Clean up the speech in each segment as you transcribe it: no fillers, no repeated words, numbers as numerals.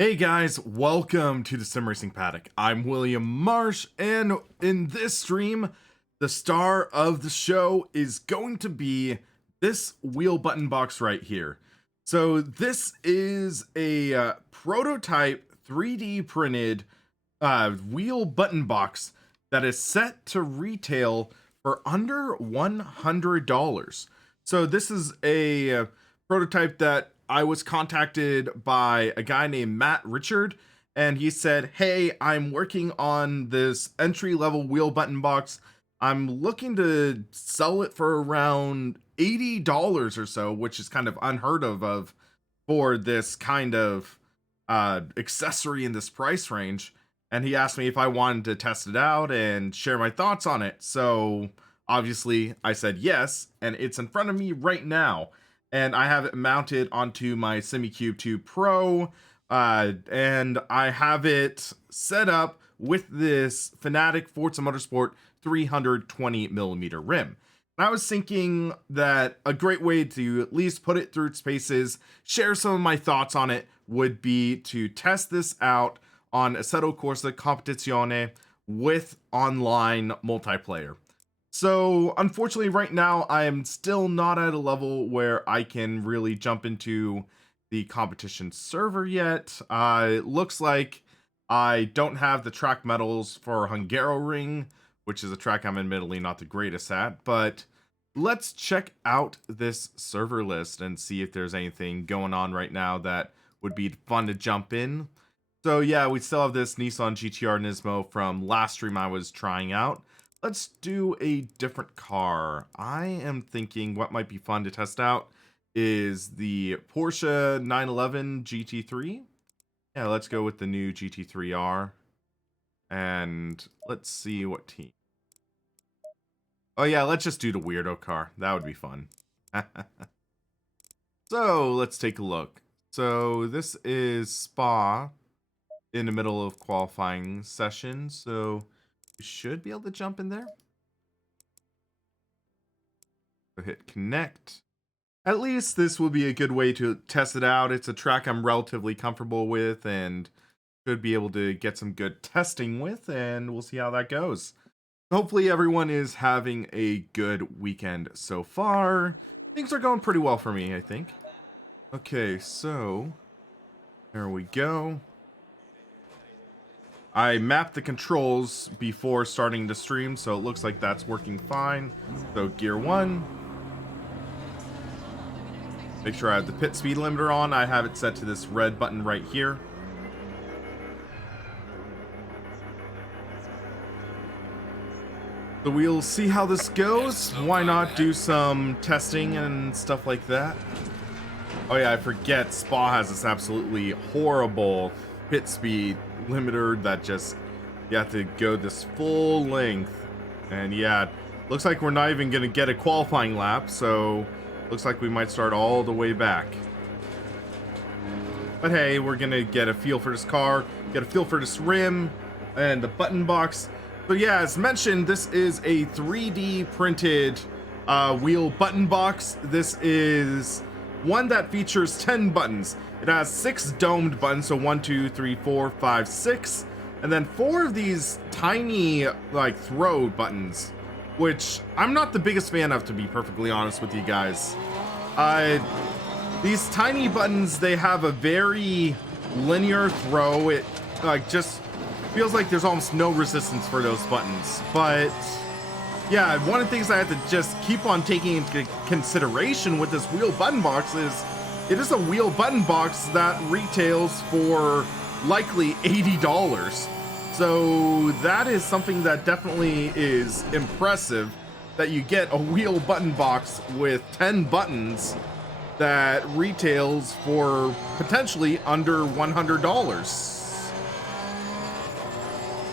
Hey guys, welcome to the SimRacingPaddock. I'm William Marsh, and in this stream, the star of the show is going to be this wheel button box right here. So this is a prototype 3D printed wheel button box that is set to retail for under $100. So this is a prototype that I was contacted by a guy named Matt Richard, and he said, hey, I'm working on this entry-level wheel button box. I'm looking to sell it for around $80 or so, which is kind of unheard of for this kind of accessory in this price range. And he asked me if I wanted to test it out and share my thoughts on it. So obviously I said yes, and it's in front of me right now. And I have it mounted onto my SimiCube 2 Pro, and I have it set up with this Fanatec Forza Motorsport 320mm rim. And I was thinking that a great way to at least put it through its paces, share some of my thoughts on it, would be to test this out on Assetto Corsa Competizione with online multiplayer. So unfortunately right now I am still not at a level where I can really jump into the competition server yet. It looks like I don't have the track medals for Hungaroring, which is a track I'm admittedly not the greatest at, but let's check out this server list and see if there's anything going on right now that would be fun to jump in. So yeah, we still have this Nissan GTR Nismo from last stream I was trying out. Let's do a different car. I am thinking what might be fun to test out is the Porsche 911 GT3. Yeah, let's go with the new GT3R. And let's see what team. Oh yeah, let's just do the weirdo car. That would be fun. So let's take a look. So this is Spa in the middle of qualifying session. So should be able to jump in there. So hit connect. At least this will be a good way to test it out. It's a track I'm relatively comfortable with and should be able to get some good testing with, and we'll see how that goes. Hopefully everyone is having a good weekend so far. Things are going pretty well for me, I think. Okay, so there we go. I mapped the controls before starting the stream, so it looks like that's working fine. So gear 1. Make sure I have the pit speed limiter on. I have it set to this red button right here. So we'll see how this goes. Why not do some testing and stuff like that? Oh yeah, I forget Spa has this absolutely horrible pit speed limiter that just, you have to go this full length. And yeah, looks like we're not even gonna get a qualifying lap, so looks like we might start all the way back. But hey, we're gonna get a feel for this car, get a feel for this rim and the button box. So yeah, as mentioned, this is a 3D printed wheel button box. This is one that features 10 buttons. It has 6 domed buttons, so 1, 2, 3, 4, 5, 6, and then 4 of these tiny, like, throw buttons, which I'm not the biggest fan of, to be perfectly honest with you guys. These tiny buttons, they have a very linear throw. It, like, just feels like there's almost no resistance for those buttons, but yeah, one of the things I have to just keep on taking into consideration with this wheel button box is it is a wheel button box that retails for likely $80. So that is something that definitely is impressive, that you get a wheel button box with 10 buttons that retails for potentially under $100.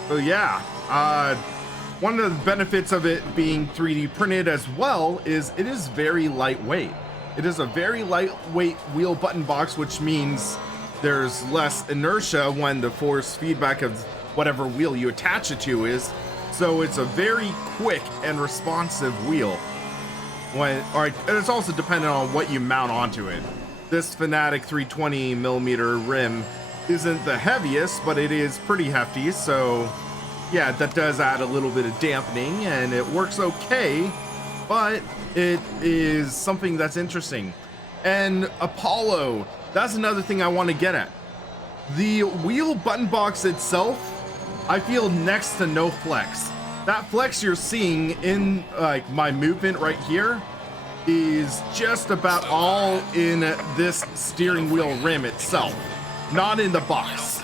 So yeah, one of the benefits of it being 3D printed as well is it is very lightweight. It is a very lightweight wheel button box, which means there's less inertia when the force feedback of whatever wheel you attach it to is. So it's a very quick and responsive wheel. And it's also dependent on what you mount onto it. This Fanatec 320mm rim isn't the heaviest, but it is pretty hefty, so yeah, that does add a little bit of dampening, and it works okay, but it is something that's interesting. And Apollo, that's another thing I want to get at. The wheel button box itself, I feel next to no flex. That flex you're seeing in like my movement right here is just about all in this steering wheel rim itself, not in the box.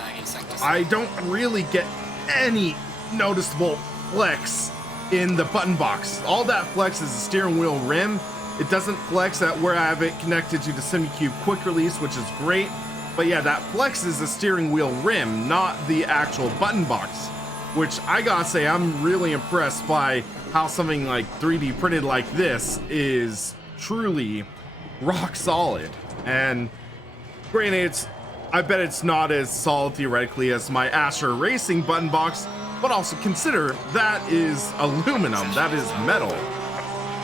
I don't really get any noticeable flex in the button box. All that flex is the steering wheel rim. It doesn't flex at where I have it connected to the SimiCube quick release, which is great. But yeah, that flex is the steering wheel rim, not the actual button box, which I gotta say, I'm really impressed by how something like 3D printed like this is truly rock solid. And granted, I bet it's not as solid theoretically as my Asher Racing button box, but also consider that is aluminum, that is metal.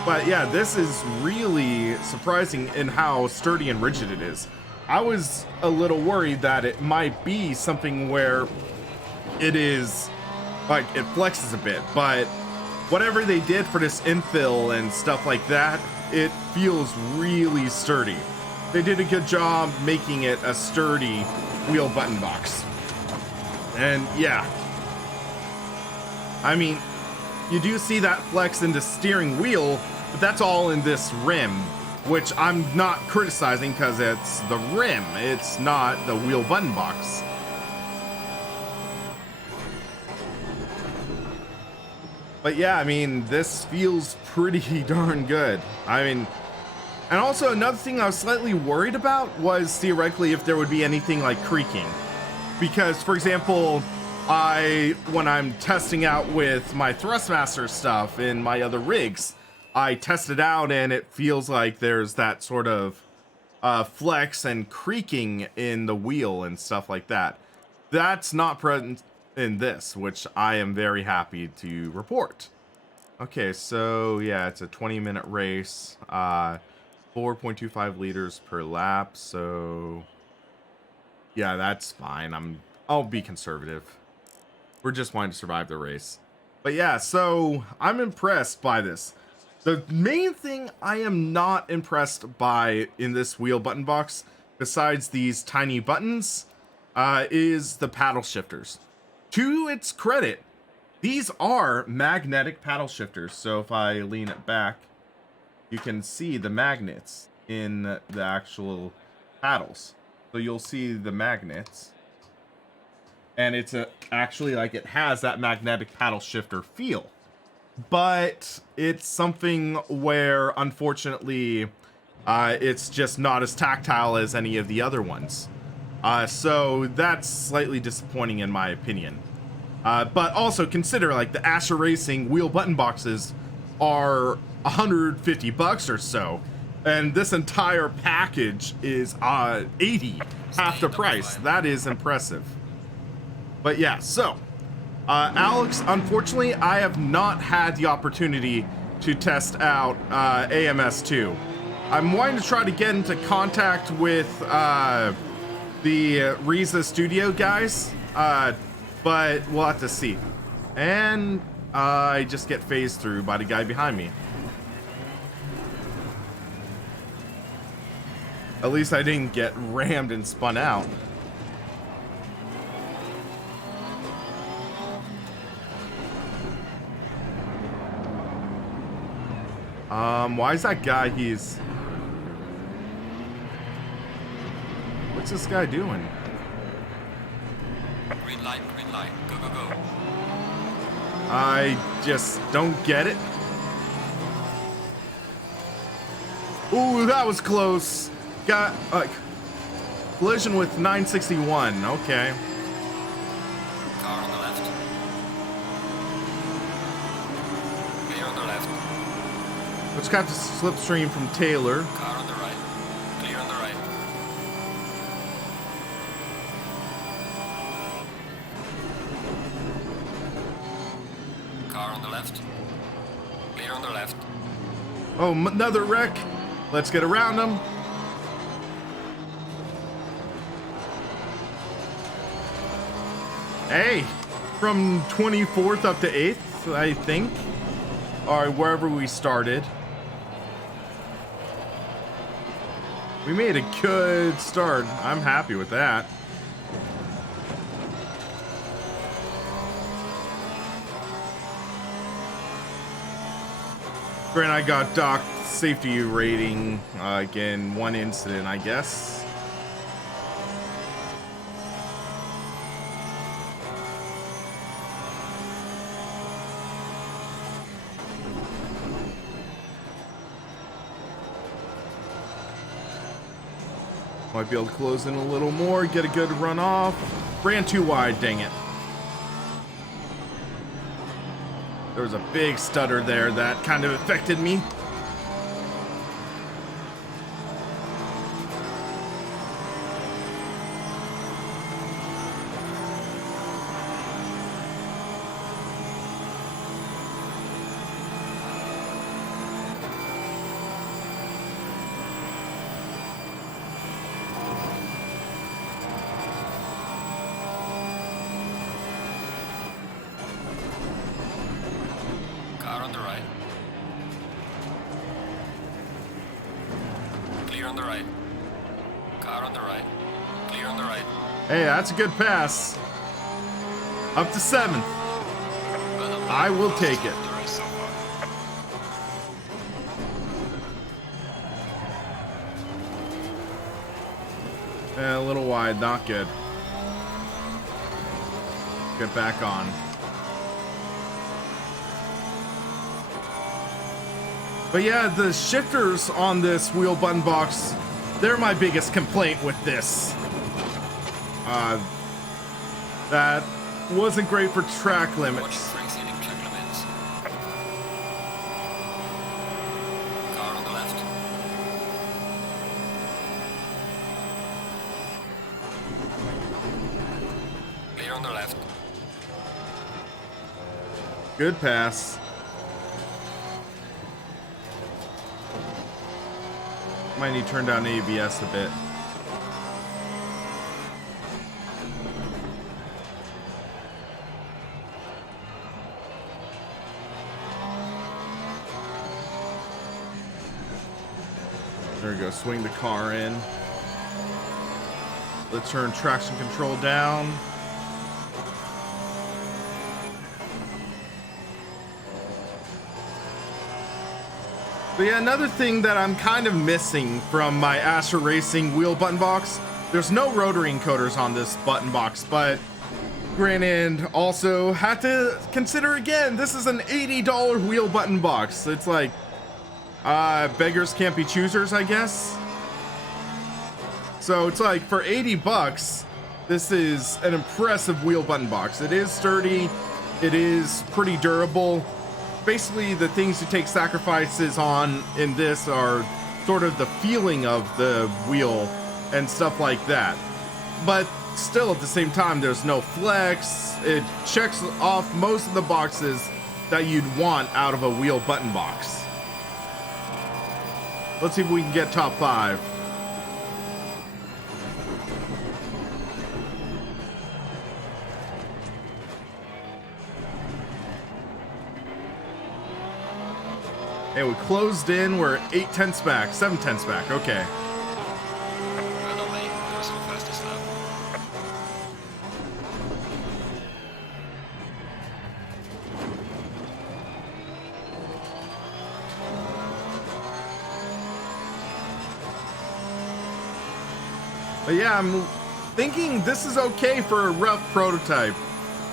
But yeah, this is really surprising in how sturdy and rigid it is. I was a little worried that it might be something where it is like it flexes a bit, but whatever they did for this infill and stuff like that, it feels really sturdy. They did a good job making it a sturdy wheel button box. And yeah, I mean, you do see that flex in the steering wheel, but that's all in this rim, which I'm not criticizing because it's the rim, it's not the wheel button box. But yeah, I mean, this feels pretty darn good. I mean, and also another thing I was slightly worried about was theoretically if there would be anything like creaking. Because, for example, when I'm testing out with my Thrustmaster stuff in my other rigs, I test it out and it feels like there's that sort of flex and creaking in the wheel and stuff like that. That's not present in this, which I am very happy to report. Okay, so yeah, it's a 20-minute race, 4.25 liters per lap, so yeah, that's fine. I'll be conservative. We're just wanting to survive the race. But yeah, so I'm impressed by this. The main thing I am not impressed by in this wheel button box, besides these tiny buttons, is the paddle shifters. To its credit, these are magnetic paddle shifters. So if I lean it back, you can see the magnets in the actual paddles. So you'll see the magnets. And it's actually like it has that magnetic paddle shifter feel. But it's something where, unfortunately, it's just not as tactile as any of the other ones. So that's slightly disappointing in my opinion. But also consider, like, the Asher Racing wheel button boxes are $150 or so. And this entire package is $80, half the price. That is impressive. But yeah, so Alex, unfortunately, I have not had the opportunity to test out AMS2. I'm wanting to try to get into contact with the Riza Studio guys, but we'll have to see. And I just get phased through by the guy behind me. At least I didn't get rammed and spun out. Why is that guy, what's this guy doing? Green light, go, go, go. I just don't get it. Ooh, that was close. Got, collision with 961, okay. Car on the left. Clear on the left. Let's got the slipstream from Taylor. Car on the right. Clear on the right. Car on the left. Clear on the left. Oh, another wreck. Let's get around him. Hey, from 24th up to 8th, I think. Or wherever we started. We made a good start. I'm happy with that. Grant, I got docked safety rating. Again, one incident, I guess. Might be able to close in a little more, get a good run off. Ran too wide, dang it. There was a big stutter there that kind of affected me. Car on the right. Clear on the right. Car on the right. Clear on the right. Hey, that's a good pass. Up to 7th. I will take it. A little wide, not good. Get back on. But yeah, the shifters on this wheel button box, they're my biggest complaint with this. That wasn't great for track limits. Car on the left. Clear on the left. Good pass. Might need to turn down ABS a bit. There we go, swing the car in. Let's turn traction control down. But yeah, another thing that I'm kind of missing from my Astro Racing wheel button box, there's no rotary encoders on this button box, but granted, also had to consider again, this is an $80 wheel button box. It's like, beggars can't be choosers, I guess. So it's like, for 80 bucks, this is an impressive wheel button box. It is sturdy, it is pretty durable. Basically, the things you take sacrifices on in this are sort of the feeling of the wheel and stuff like that. But still, at the same time, there's no flex. It checks off most of the boxes that you'd want out of a wheel button box. Let's see if we can get top 5. Hey, we closed in. We're 8/10 back, 7/10 back. Okay. Well done, mate. That was so fastest lap. But yeah, I'm thinking this is okay for a rough prototype.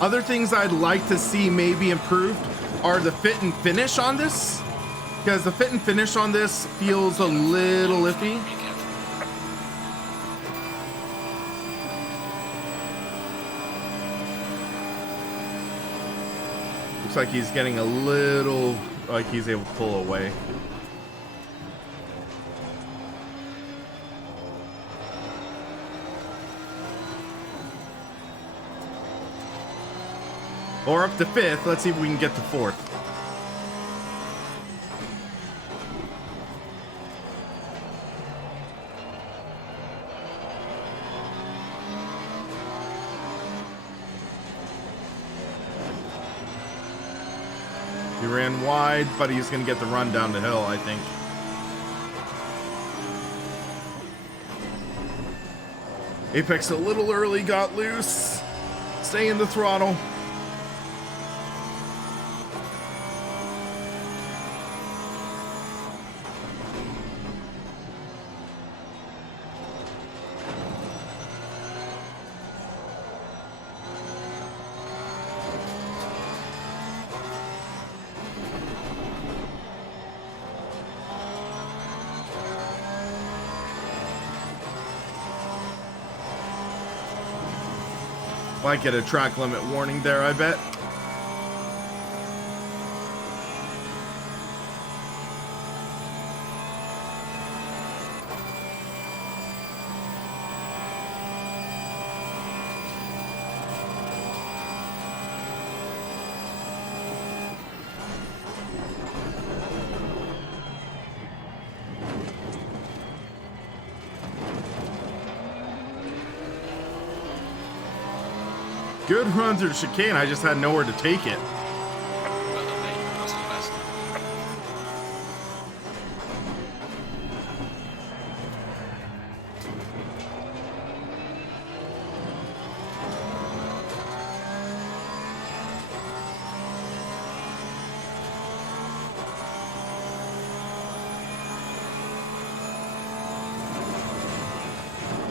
Other things I'd like to see maybe improved are the fit and finish on this. Because the fit and finish on this feels a little iffy. Be careful. Looks like he's getting a little, like he's able to pull away. Or up to 5th. Let's see if we can get to 4th. ran wide, but he's gonna get the run down the hill, I think. Apex a little early, got loose. Stay in the throttle. Might get a track limit warning there, I bet. Good run through the chicane, I just had nowhere to take it. Well done, mate. That was the best.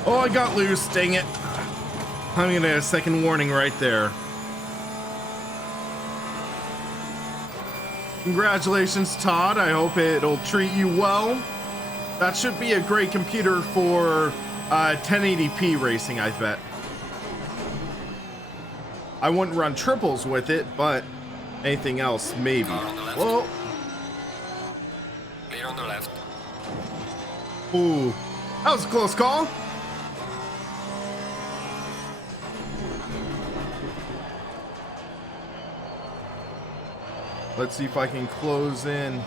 Oh, I got loose, dang it. I'm gonna get a second warning right there. Congratulations, Todd. I hope it'll treat you well. That should be a great computer for 1080p racing, I bet. I wouldn't run triples with it, but anything else, maybe. Car on the left. Whoa. Clear on the left. Ooh. That was a close call. Let's see if I can close in.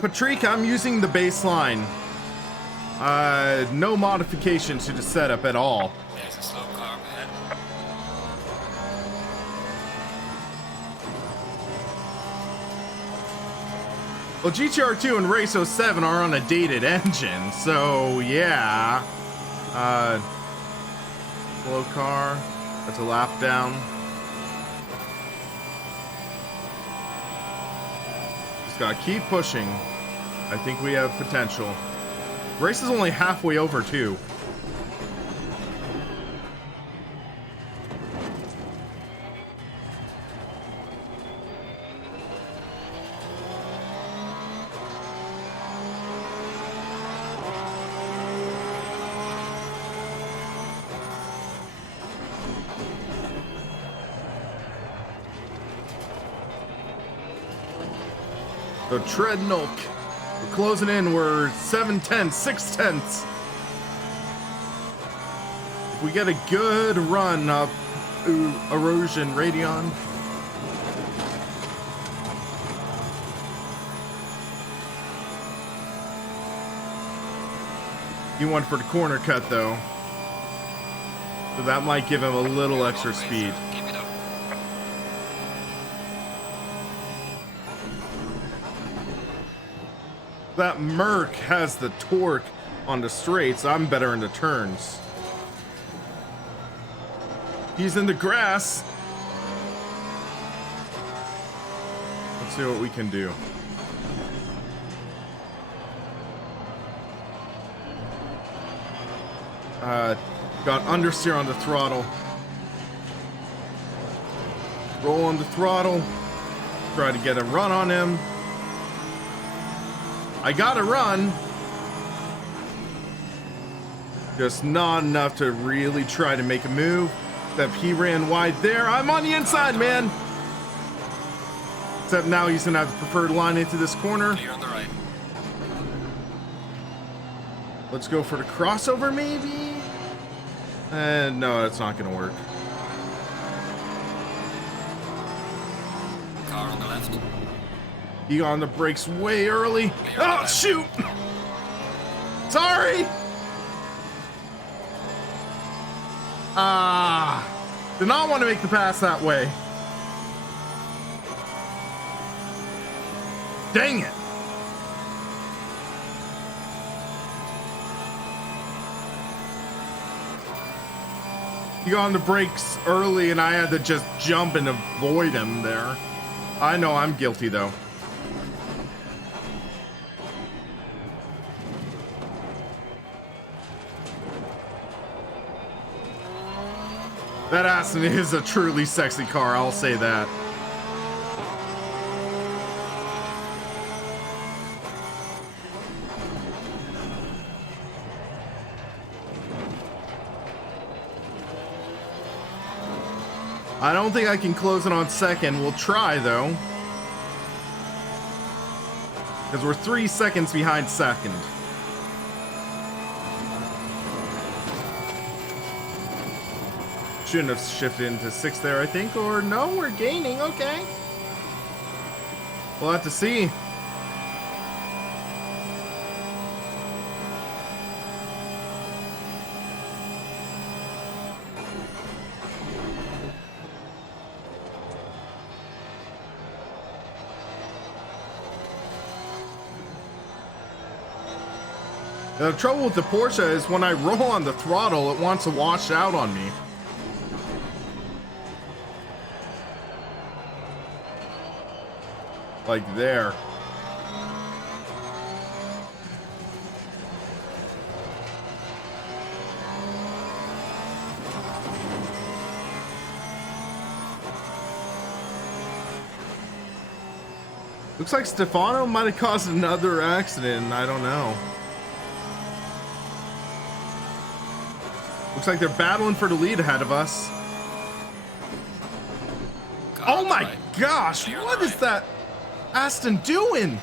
Patrick, I'm using the baseline. No modifications to the setup at all. There's a slow car up ahead. Well, GTR2 and Race 07 are on a dated engine, so yeah. Slow car. That's a lap down. Just gotta keep pushing. I think we have potential. Race is only halfway over, too. So tread milk. We're closing in. We're 7/10, 6/10. If we get a good run up Erosion Radion. He went for the corner cut though. So that might give him a little extra speed. Keep it up. That Merc has the torque on the straights. I'm better in the turns. He's in the grass. Let's see what we can do. Got understeer on the throttle. Roll on the throttle. Try to get a run on him. I got a run. Just not enough to really try to make a move. Except he ran wide there. I'm on the inside, man. Except now he's gonna have the preferred line into this corner. Clear on the right. Let's go for the crossover, maybe? And no, that's not gonna work. Car on the left. He got on the brakes way early. Clear on the Oh, left. shoot! Sorry! Did not want to make the pass that way. Dang it! He got on the brakes early and I had to just jump and avoid him there. I know I'm guilty though. That Aston is a truly sexy car, I'll say that. I don't think I can close it on second. We'll try though. Because we're 3 seconds behind second. Shouldn't have shifted into sixth there, I think. Or no, we're gaining. Okay. We'll have to see. The trouble with the Porsche is when I roll on the throttle, it wants to wash out on me. Like there. Looks like Stefano might have caused another accident. I don't know. Looks like they're battling for the lead ahead of us. Oh my gosh, what is that Aston doing?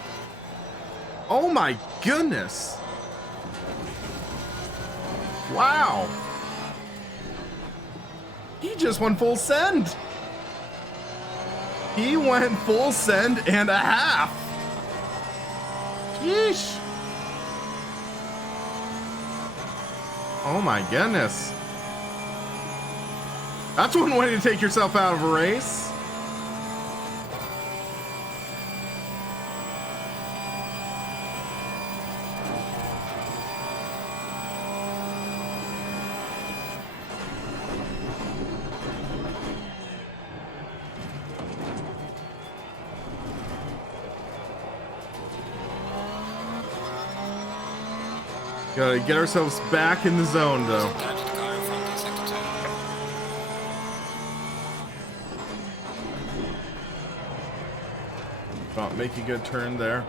Oh my goodness. Wow. He just went full send. He went full send and a half. Yeesh. Oh my goodness. That's one way to take yourself out of a race. Gotta get ourselves back in the zone though. Sometimes the car in front in sector 2. Oh, make a good turn there.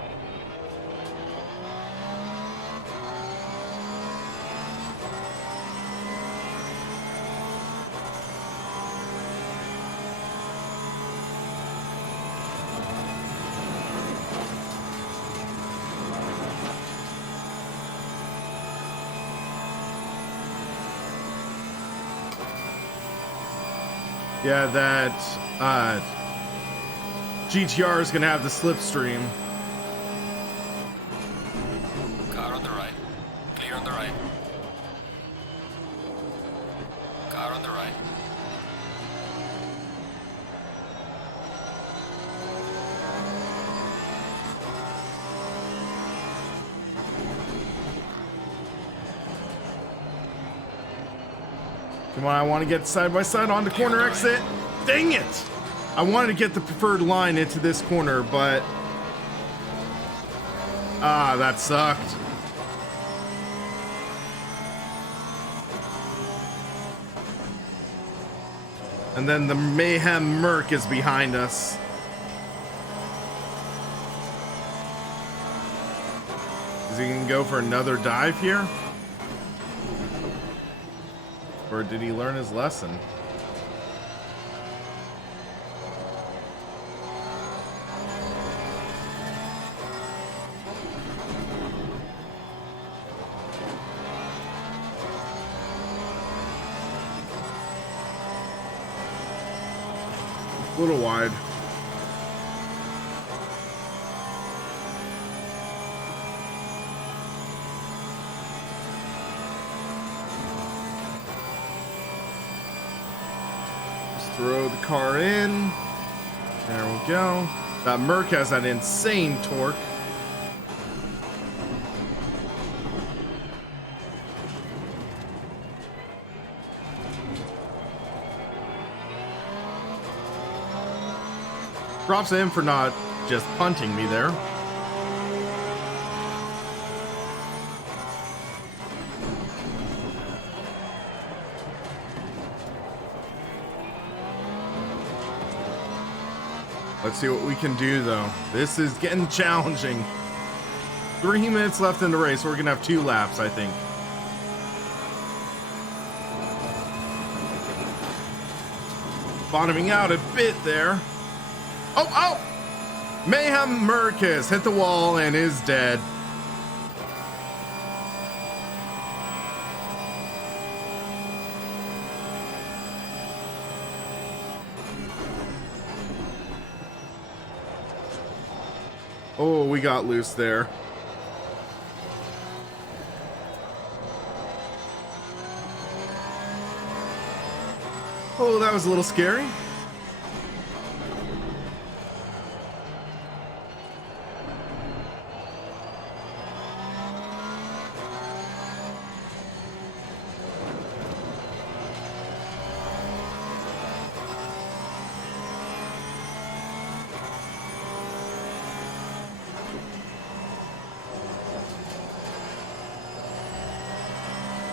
Yeah, that GTR is gonna have the slipstream. Car on the right. Clear on the right. Car on the right. Come on, I want to get side by side on the corner exit. Dang it! I wanted to get the preferred line into this corner, but that sucked. And then the Mayhem Merc is behind us. Is he gonna go for another dive here? Or did he learn his lesson? A little wide. Just throw the car in. There we go. That Merc has that insane torque. Props to him for not just punting me there. Let's see what we can do, though. This is getting challenging. 3 minutes left in the race. We're gonna have 2 laps, I think. Bottoming out a bit there. Oh! Mayhem Mercus hit the wall and is dead. Oh, we got loose there. Oh, that was a little scary.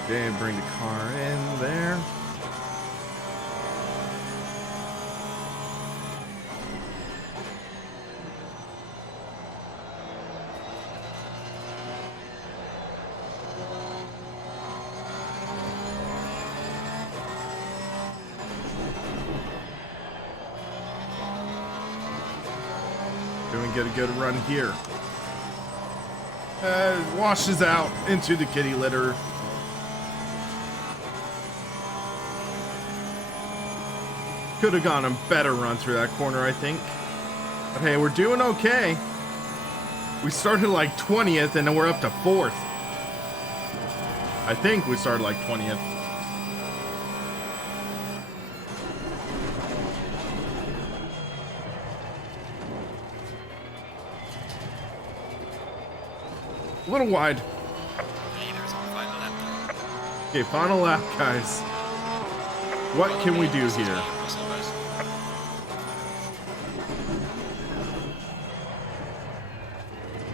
Okay, bring the car in there. Doing get a good run here. Washes out into the kitty litter. Could have gone a better run through that corner, I think. But hey, we're doing okay. We started like 20th and then we're up to 4th. I think we started like 20th. A little wide. Okay, final lap, guys. What can we do here?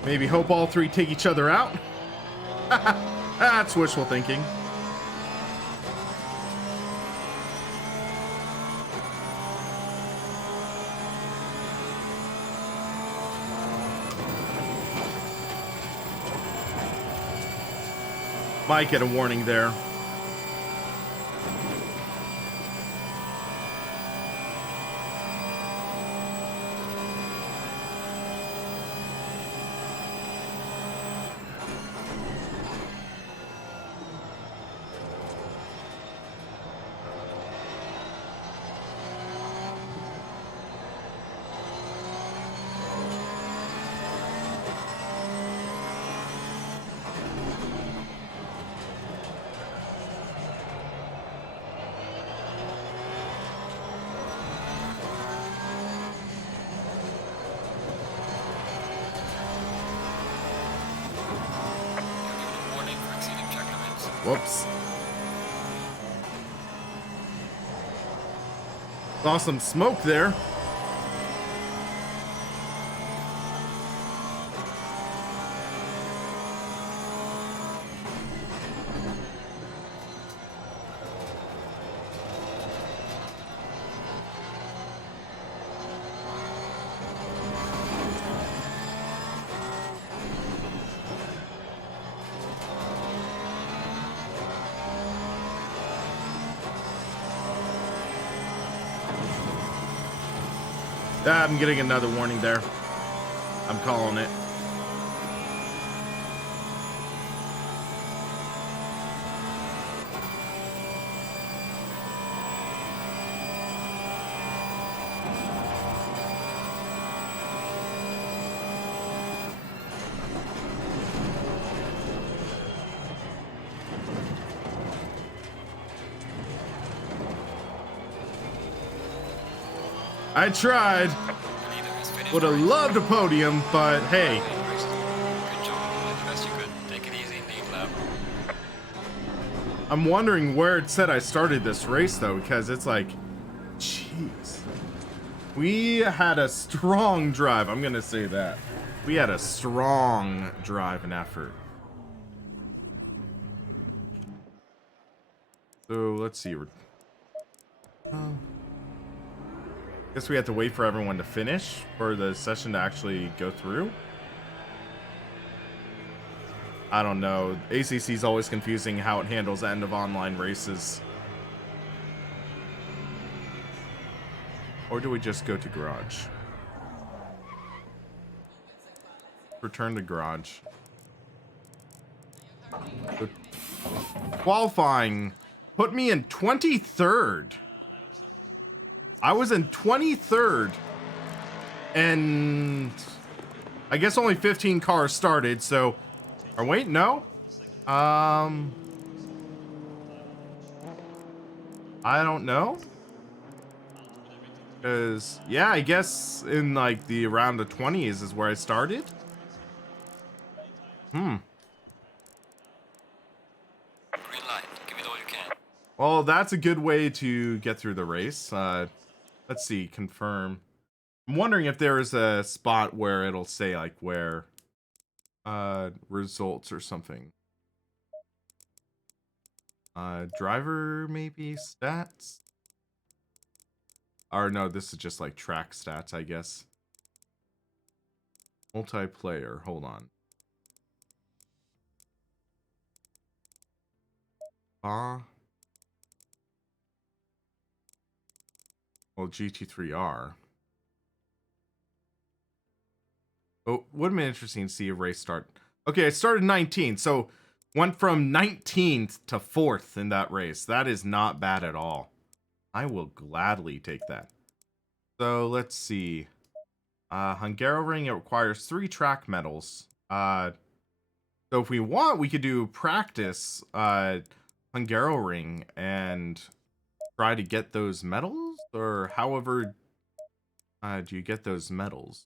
Maybe hope all 3 take each other out? That's wishful thinking. Might get a warning there. Whoops. Saw some smoke there. I'm getting another warning there. I'm calling it. I tried. Neither has finished. Would have loved a podium, but hey. Good job. Did the best you could. Take it easy indeed, lab. I'm wondering where it said I started this race though, because it's like, jeez. We had a strong drive. I'm gonna say that. We had a strong drive and effort. So let's see. Guess we have to wait for everyone to finish for the session to actually go through. I don't know. ACC is always confusing how it handles end of online races. Or do we just go to garage? Return to garage. The qualifying put me in 23rd. I was in 23rd. And I guess only 15 cars started, so... Or wait, no? I don't know. Because, yeah, I guess in like the around the 20s is where I started. Green light. Give it all you can. Well, that's a good way to get through the race. Let's see, confirm. I'm wondering if there is a spot where it'll say like where results or something. Driver maybe stats? Or no, this is just like track stats, I guess. Multiplayer, hold on. Well, GT3R. Oh, would have been interesting to see a race start. Okay, it started 19th, so went from 19th to 4th in that race. That is not bad at all. I will gladly take that. So let's see. Hungaroring, it requires 3 track medals. So if we want, we could do practice Hungaroring and try to get those medals, or however do you get those medals?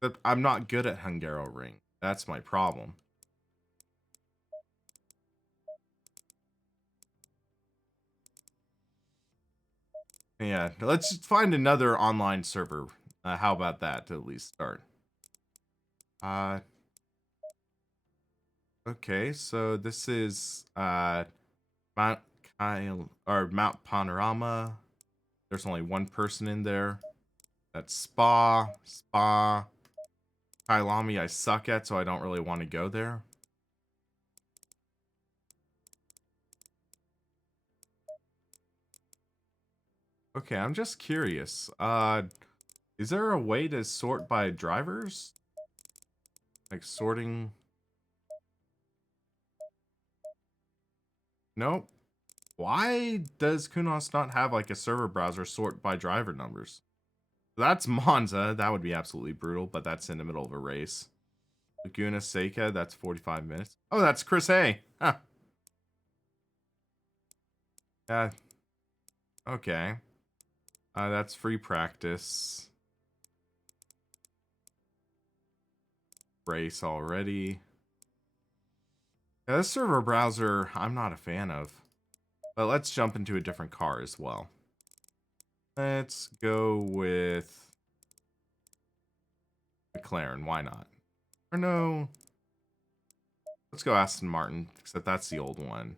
But I'm not good at Hungaroring. That's my problem. Yeah, let's find another online server. How about that to at least start? Okay, so this is Mount Kyle or Mount Panorama. There's only one person in there. That's Spa. Kailami I suck at, so I don't really want to go there. Okay, I'm just curious. Is there a way to sort by drivers? Like sorting? Nope. Why does Kunos not have like a server browser sort by driver numbers? That's Monza. That would be absolutely brutal, but that's in the middle of a race. Laguna Seca, that's 45 minutes. Oh, that's Chris A. Huh. Okay. That's free practice. Race already. Yeah, this server browser, I'm not a fan of. But let's jump into a different car as well. Let's go with McLaren. Why not? Or no. Let's go Aston Martin, except that's the old one.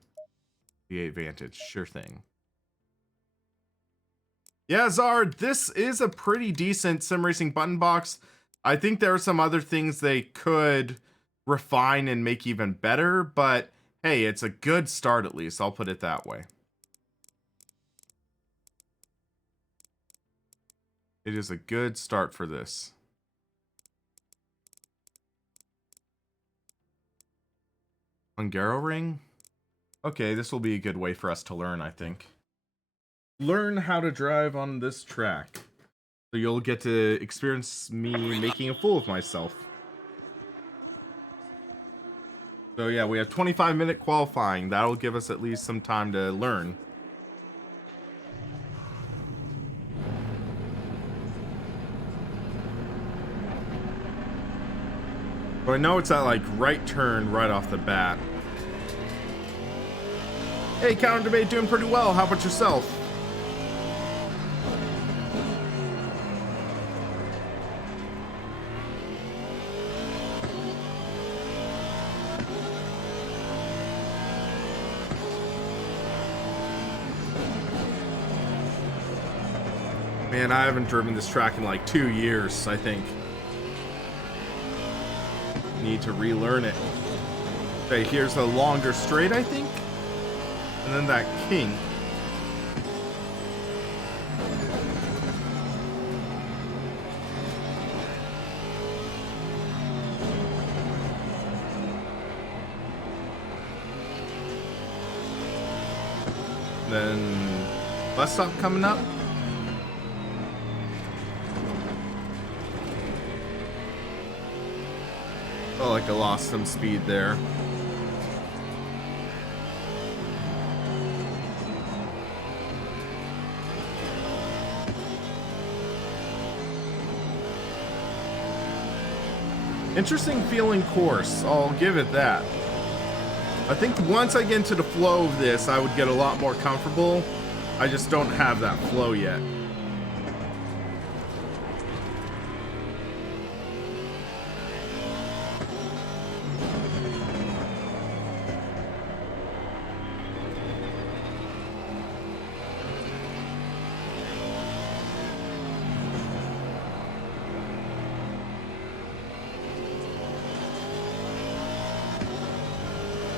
V8 Vantage, sure thing. Yeah, Zard, this is a pretty decent sim racing button box. I think there are some other things they could refine and make even better, but hey, it's a good start at least. I'll put it that way. It is a good start for this. Hungaroring? Okay, this will be a good way for us to learn, I think. Learn how to drive on this track. So you'll get to experience me making a fool of myself. So yeah, we have 25-minute qualifying. That'll give us at least some time to learn. But I know it's that like right turn right off the bat. Hey, Counter Debate, doing pretty well. How about yourself? Man, I haven't driven this track in like 2 years, I think. Need to relearn it. Okay, here's a longer straight, I think. And then that kink. Then bus stop coming up. Felt like I lost some speed there. Interesting feeling course, I'll give it that. I think once I get into the flow of this, I would get a lot more comfortable. I just don't have that flow yet.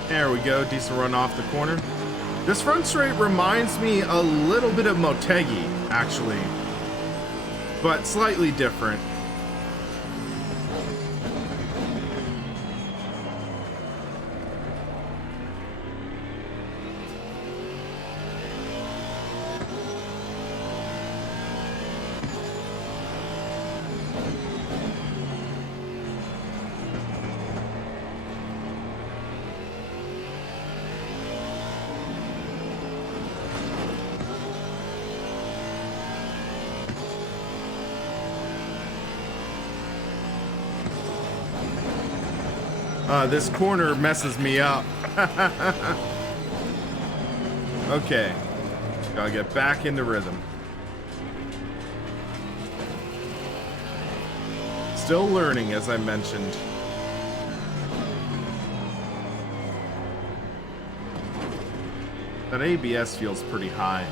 There we go, decent run off the corner. This front straight reminds me a little bit of Motegi, actually, but slightly different. This corner messes me up. Okay. Gotta get back into rhythm. Still learning, as I mentioned. That ABS feels pretty high.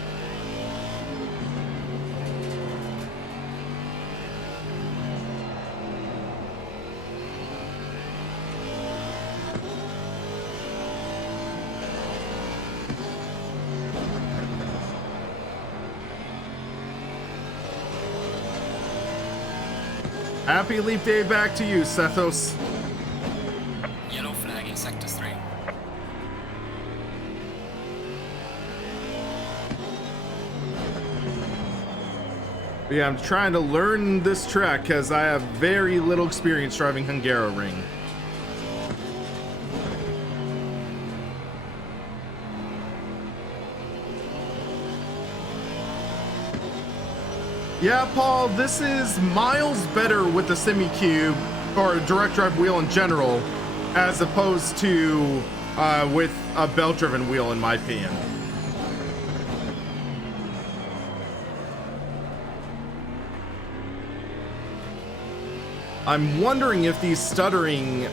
Happy Leap Day back to you, Sethos. Yellow flag in sector 3. Yeah, I'm trying to learn this track because I have very little experience driving Hungaroring. Yeah, Paul, this is miles better with the semi-cube or direct drive wheel in general, as opposed to with a belt-driven wheel, in my opinion. I'm wondering if these stuttering,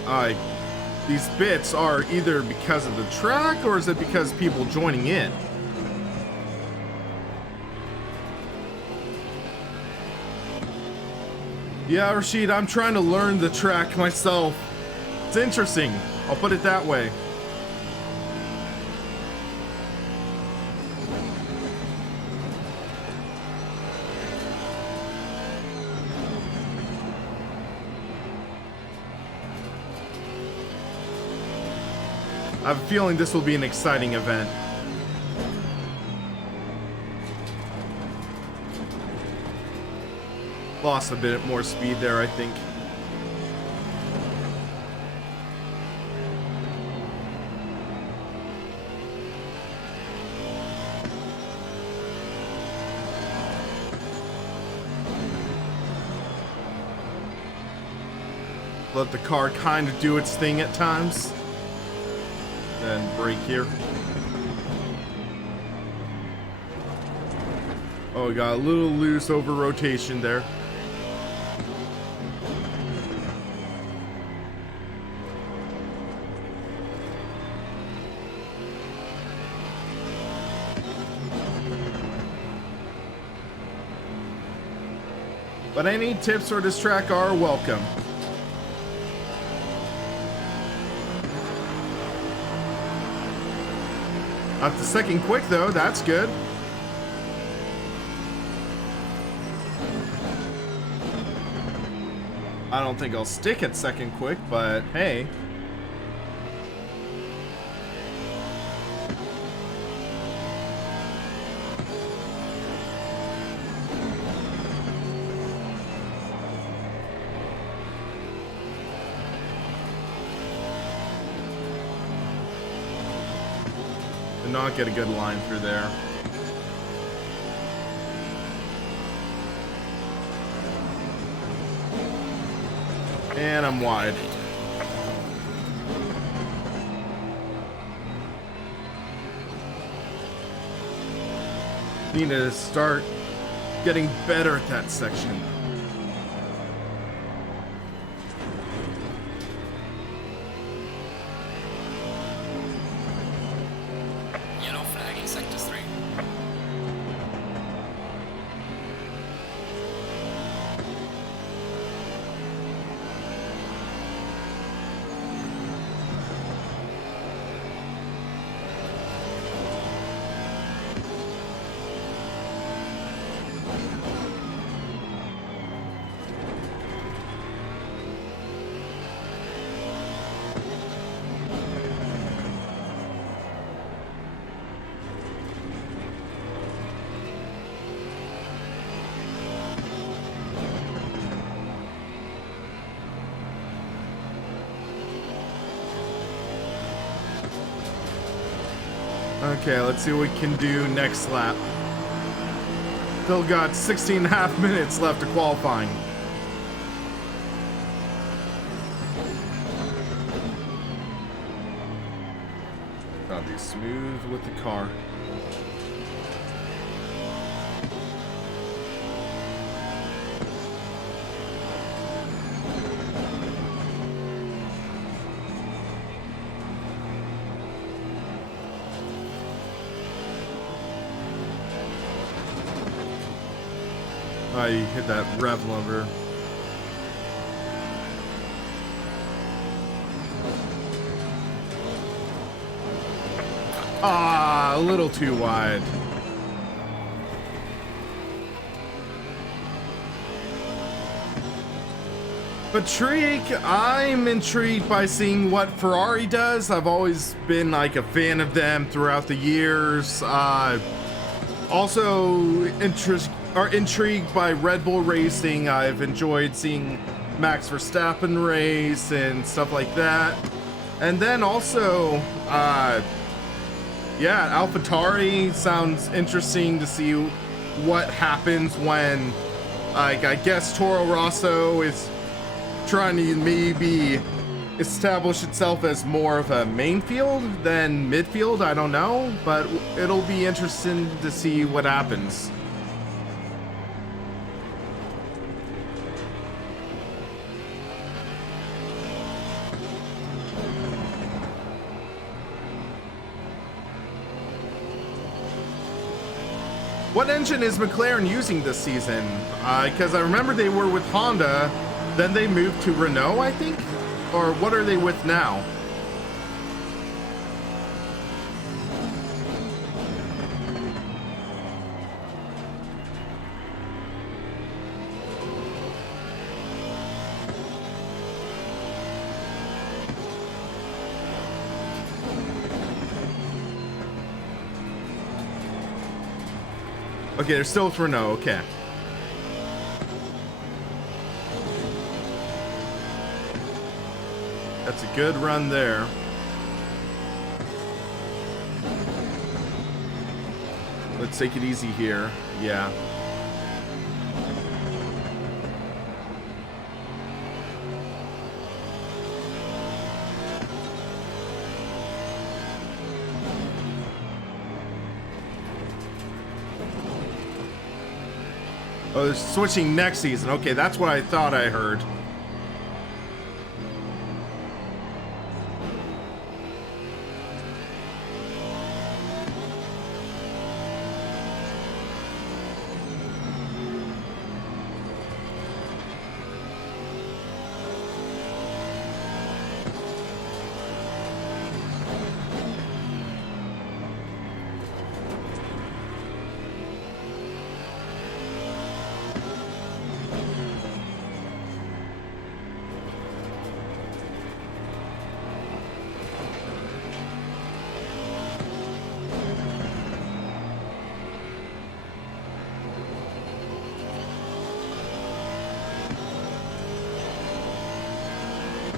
these bits are either because of the track or is it because people joining in? Yeah, Rashid, I'm trying to learn the track myself. It's interesting. I'll put it that way. I have a feeling this will be an exciting event. Lost a bit more speed there, I think. Let the car kind of do its thing at times. Then brake here. Oh, we got a little loose over rotation there. But any tips for this track are welcome. Not the second quick though, that's good. I don't think I'll stick at second quick, but hey. Did not get a good line through there. And I'm wide. Need to start getting better at that section. Yellow flagging sector 3. Okay, let's see what we can do next lap. Still got 16 and a half minutes left of qualifying. Gotta be smooth with the car. I hit that rev lever. Ah, a little too wide. But Trick, I'm intrigued by seeing what Ferrari does. I've always been like a fan of them throughout the years. Also intrigued by Red Bull racing. I've enjoyed seeing Max Verstappen race and stuff like that. And then also, yeah, AlphaTauri sounds interesting to see what happens when, like, I guess Toro Rosso is trying to maybe establish itself as more of a main field than midfield. I don't know, but it'll be interesting to see what happens. What engine is McLaren using this season? Because I remember they were with Honda, then they moved to Renault, I think? Or what are they with now? Okay, they're still with Renault, okay. That's a good run there. Let's take it easy here. Yeah. Oh, they're switching next season. Okay, that's what I thought I heard.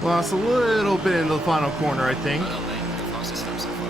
Lost a little bit into the final corner, I think. Well, mate, the fastest lap so far.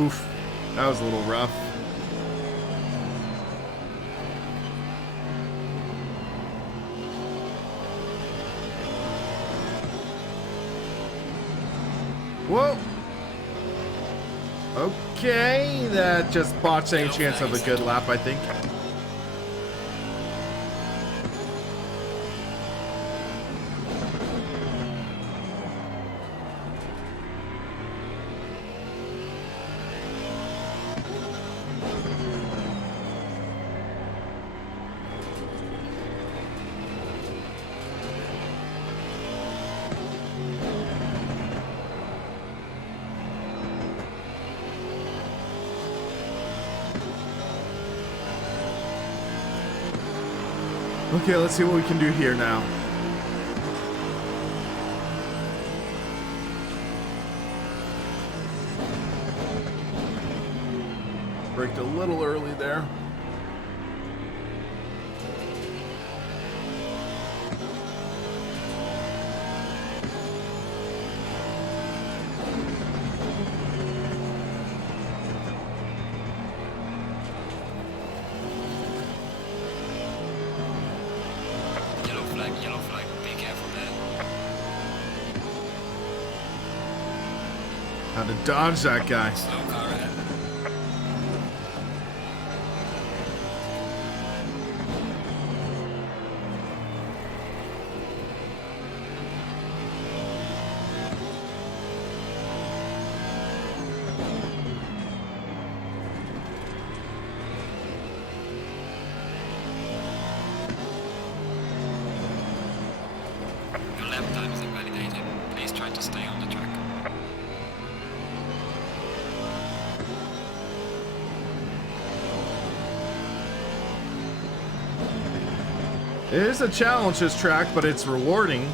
Oof, that was a little rough. Whoa. Okay, that just botched any chance of a good lap, I think. Okay, let's see what we can do here now. Braked a little early there. Yellow flag, be careful there. How to dodge that guy. Slow car ahead. Your lap time is invalidated. Please try to stay on the track. It is a challenge, this track, but it's rewarding.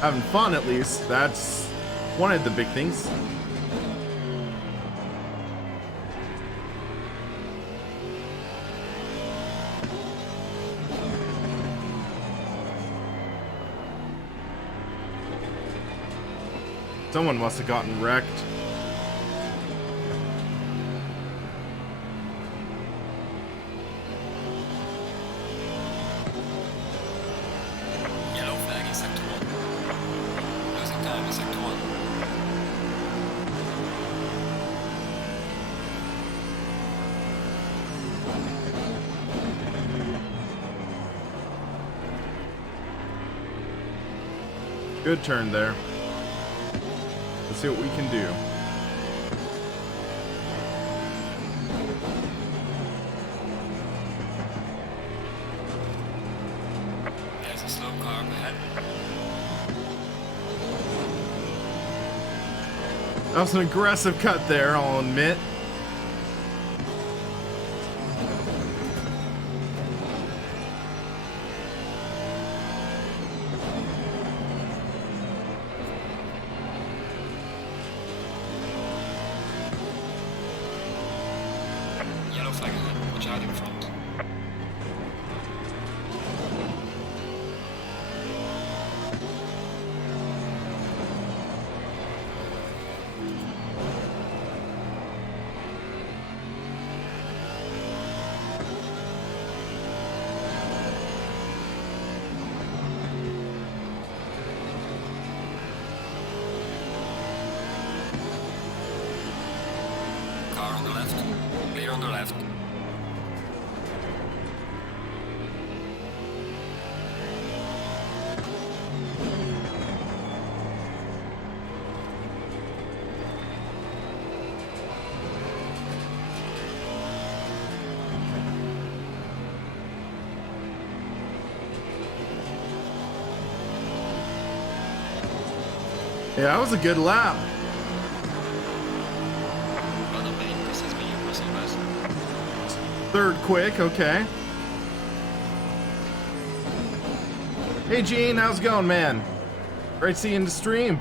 Having fun, at least. That's one of the big things. Someone must have gotten wrecked. Yellow flag in sector 1. Losing time in sector 1. Good turn there. Let's see what we can do. There's a slow car up ahead. That was an aggressive cut there, I'll admit. Yellow flag ahead. Watch out in front. Car on the left. Clear on the left. Yeah, that was a good lap. Well done, mate. This has been your personal best. Third quick, okay. Hey Gene, how's it going, man? Great seeing the stream.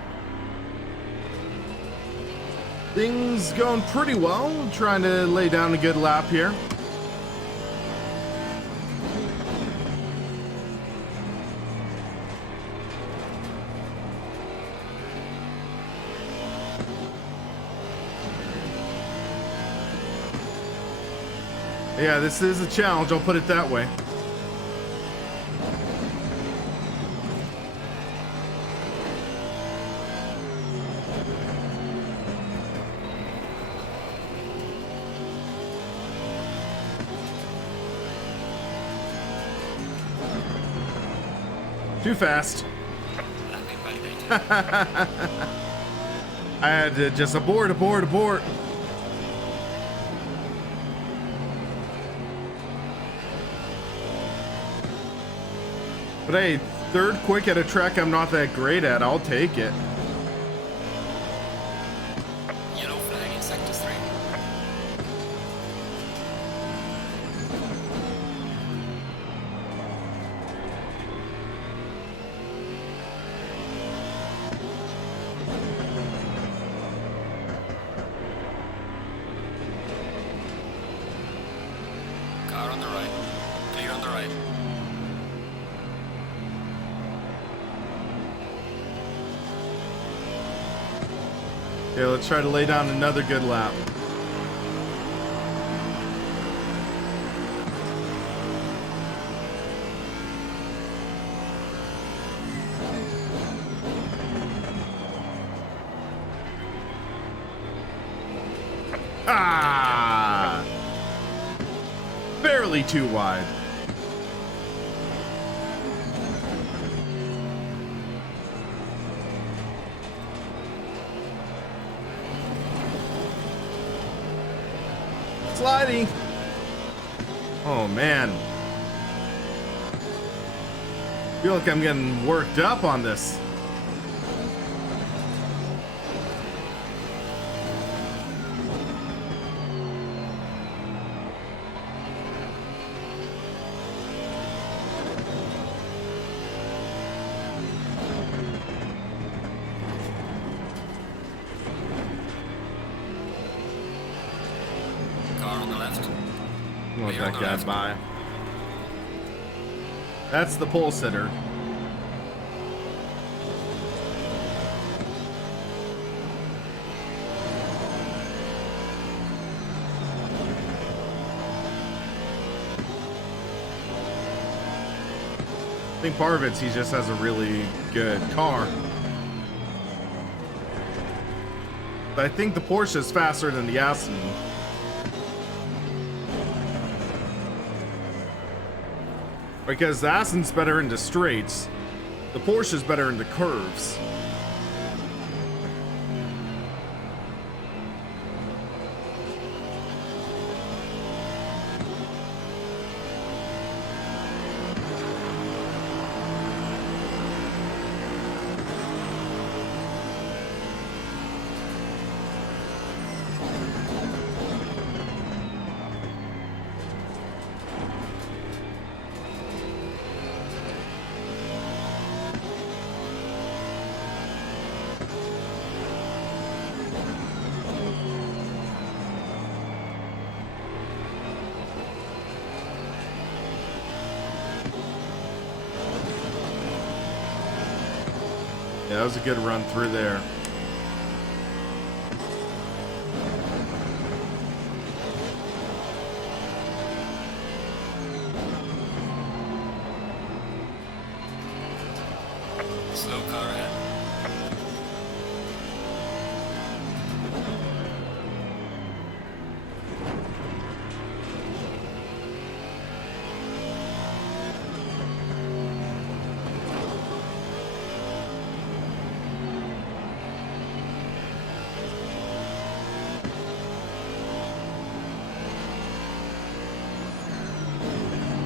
Things going pretty well. Trying to lay down a good lap here. Yeah, this is a challenge, I'll put it that way. Too fast. Landing validated. I had to just abort. But hey, third quick at a track I'm not that great at, I'll take it. Yellow flag in sector 3. Car on the right. Clear on the right. Okay, let's try to lay down another good lap. Ah! Barely too wide. Sliding. Oh man. Feel like I'm getting worked up on this. Car on the left. Let Clear on that the guy left. by. That's the pole sitter. I think part of it's he just has a really good car. But I think the Porsche is faster than the Aston. Because the Aston's better into straights, the Porsche is better into curves. Yeah, that was a good run through there. Slow car ahead.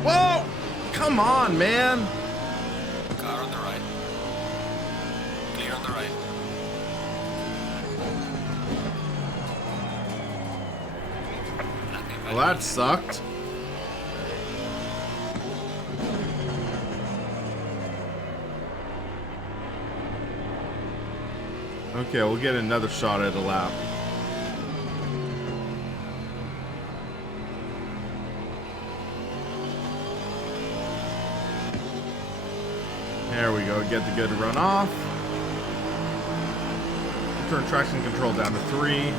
Whoa! Come on, man! Car on the right. Clear on the right. Lapping Well, that sucked. Okay, we'll get another shot at a lap. There we go, get the good run off. Turn traction control down to 3.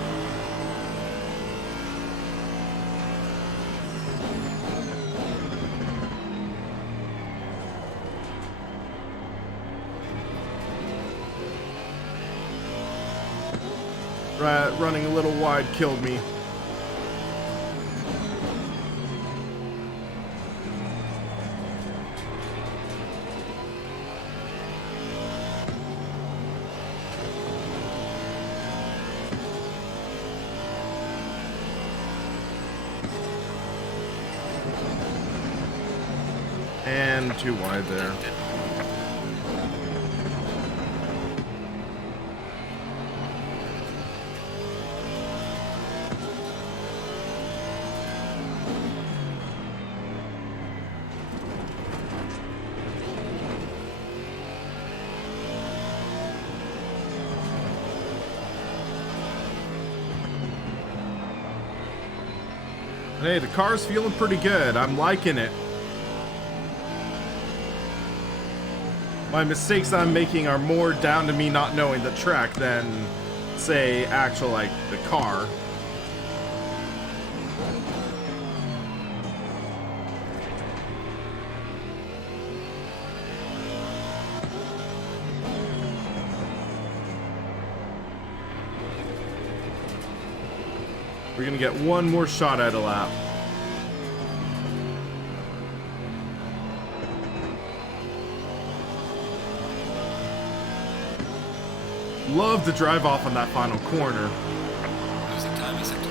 Running a little wide killed me. And too wide there. Hey, the car's feeling pretty good. I'm liking it. My mistakes I'm making are more down to me not knowing the track than, say, actual, like, the car. We're gonna get one more shot at a lap. Love the drive off on that final corner. Losing time in sector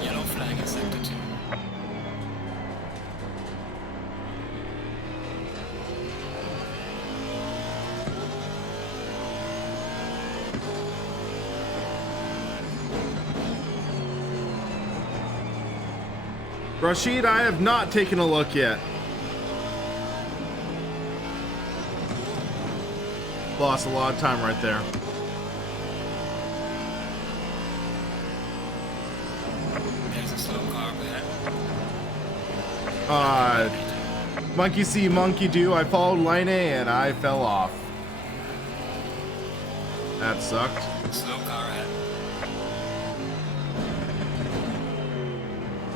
2. Yellow flag in sector 2. Rashid, I have not taken a look yet. Lost a lot of time right there. There's a slow car ahead. Monkey see, monkey do. I followed Line A and I fell off. That sucked. Slow car ahead.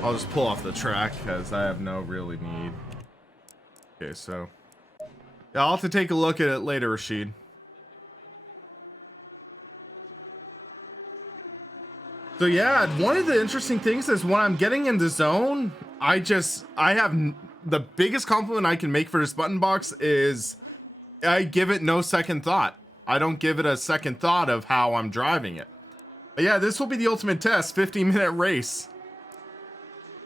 I'll just pull off the track because I have no really need. Okay, so yeah, I'll have to take a look at it later, Rashid. So yeah, one of the interesting things is when I'm getting in the zone, I have the biggest compliment I can make for this button box is I give it no second thought. I don't give it a second thought of how I'm driving it. But yeah, this will be the ultimate test, 50-minute race.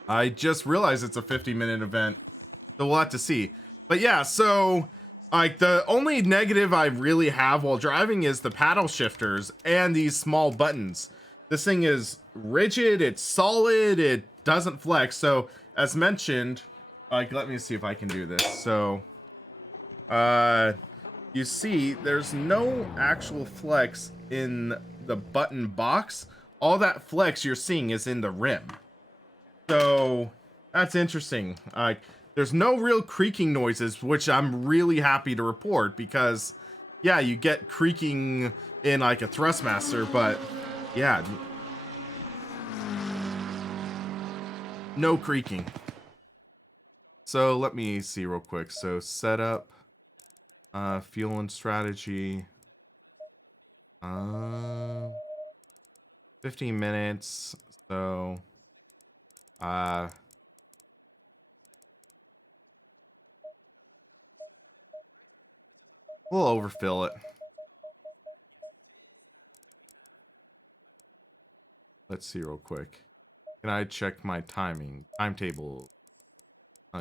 I just realized it's a 50-minute event, so we'll have to see. But yeah, so like the only negative I really have while driving is the paddle shifters and these small buttons. This thing is rigid, it's solid, it doesn't flex. So as mentioned, like let me see if I can do this. So you see there's no actual flex in the button box. All that flex you're seeing is in the rim. So That's interesting. There's no real creaking noises, which I'm really happy to report because, yeah, you get creaking in like a Thrustmaster, but yeah, no creaking. So let me see real quick. So setup, fuel and strategy, 15 minutes. So, we'll overfill it. Let's see real quick. Can I check my timetable?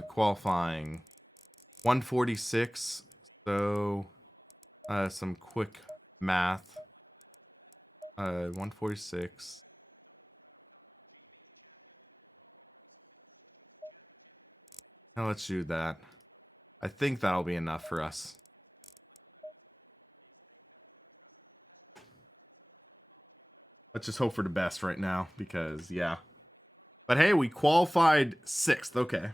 Qualifying 146. So, some quick math. 146. Now let's do that. I think that'll be enough for us. Let's just hope for the best right now because, yeah. But hey, we qualified 6th. Okay.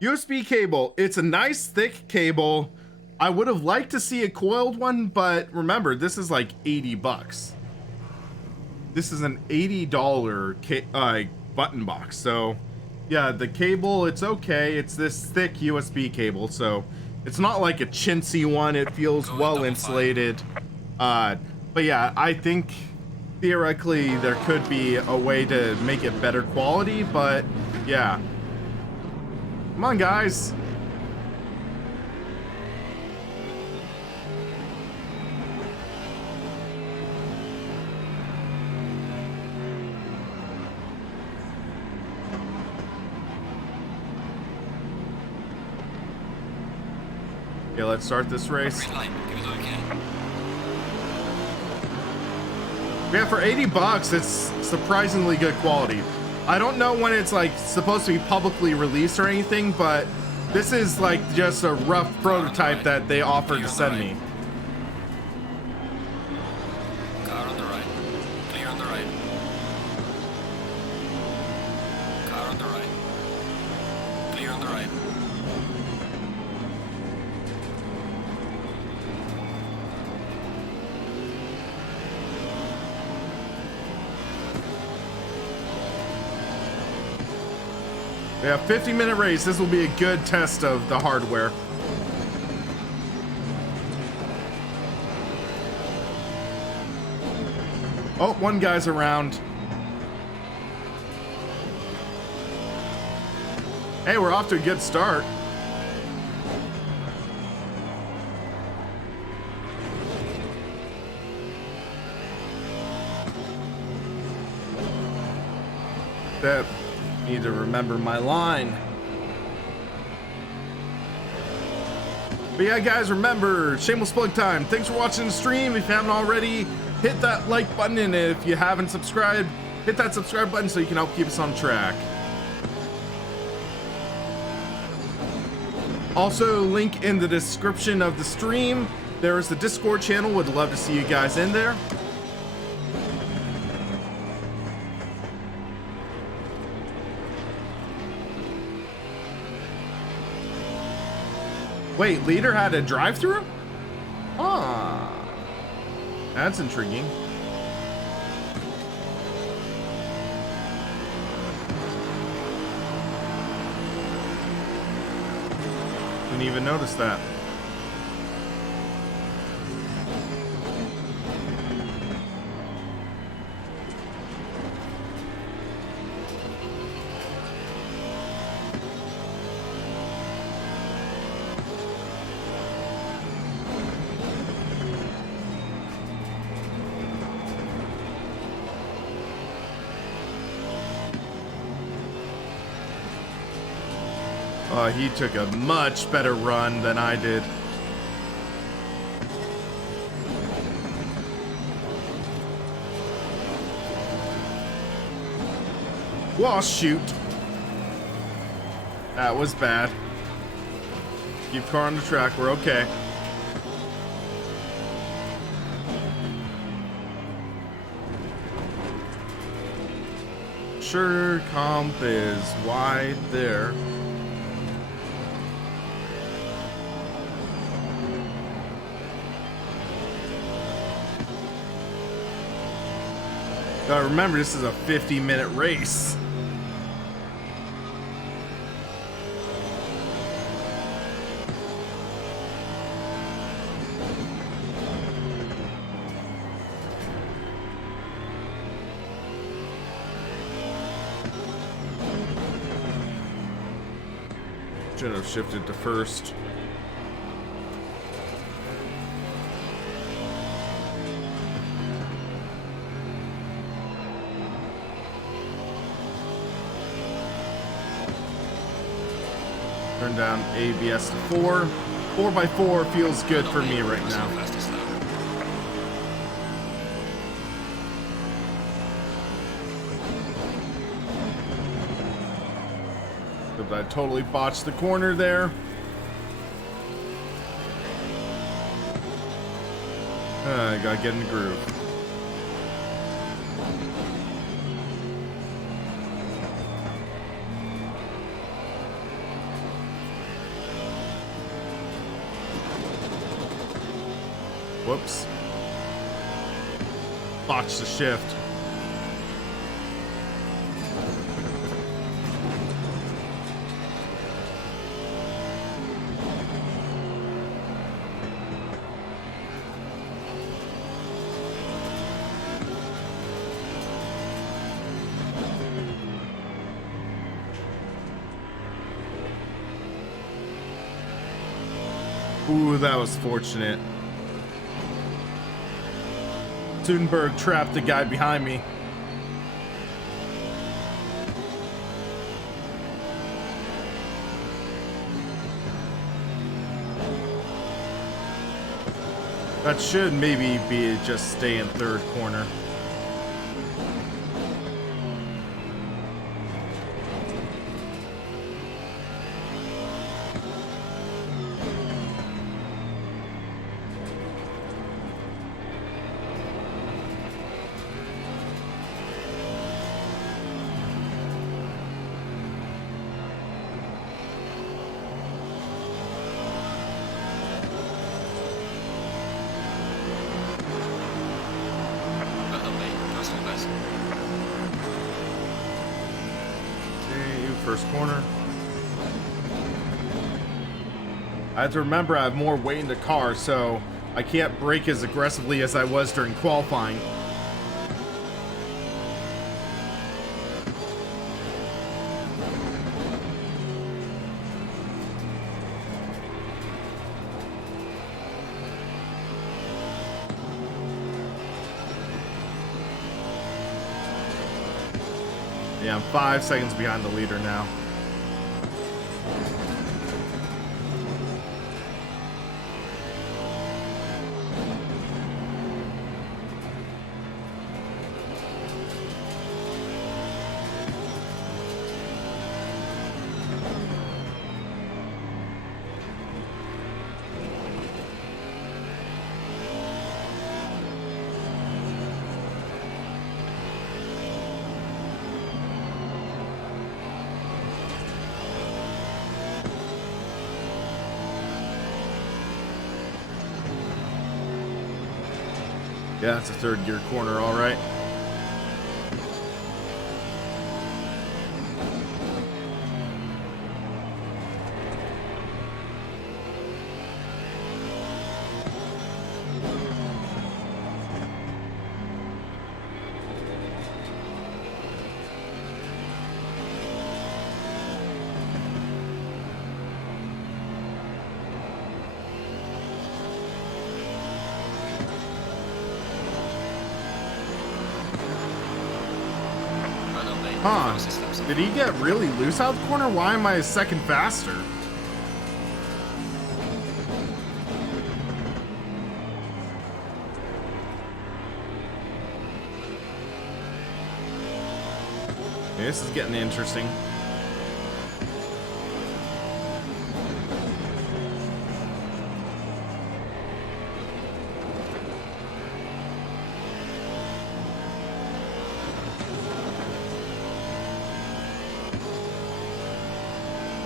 USB cable. It's a nice thick cable. I would have liked to see a coiled one, but remember, this is like $80. This is an $80 button box. So, yeah, the cable, it's okay. It's this thick USB cable, so it's not like a chintzy one. It feels well insulated. But yeah, I think theoretically there could be a way to make it better quality, but yeah. Come on, guys. Okay, let's start this race. Yeah, for $80, it's surprisingly good quality. I don't know when it's like supposed to be publicly released or anything, but this is like just a rough prototype that they offered to send me. Car on the right. Clear on the right. Car on the right. Clear on the right. Yeah, 50-minute race. This will be a good test of the hardware. Oh, one guy's around. Hey, we're off to a good start. Need to remember my line. But yeah, guys, remember, shameless plug time. Thanks for watching the stream. If you haven't already, hit that like button, and if you haven't subscribed, hit that subscribe button so you can help keep us on track. Also, link in the description of the stream. There is the Discord channel. Would love to see you guys in there. Wait, leader had a drive-through? Ah, that's intriguing. Didn't even notice that. He took a much better run than I did. Well, shoot. That was bad. Keep car on the track. We're okay. sure comp is wide there. Gotta remember, this is a 50-minute race. Should have shifted to first. Turn down ABS to 4. 4x4 feels good for me right now. I totally botched the corner there. I gotta get in the groove. Whoops. Botched the shift. Ooh, that was fortunate. Sudenberg trapped the guy behind me. That should maybe be just stay in third corner. First corner. I have to remember I have more weight in the car, so I can't brake as aggressively as I was during qualifying. Yeah, I'm 5 seconds behind the leader now. Yeah, it's a third gear corner, all right. Huh. Did he get really loose out the corner? Why am I a second faster? Okay, this is getting interesting.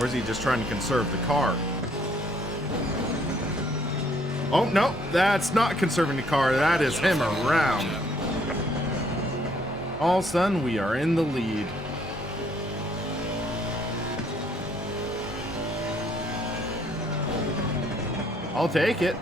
Or is he just trying to conserve the car? Oh, no, that's not conserving the car. That is him around. All of a sudden, we are in the lead. I'll take it.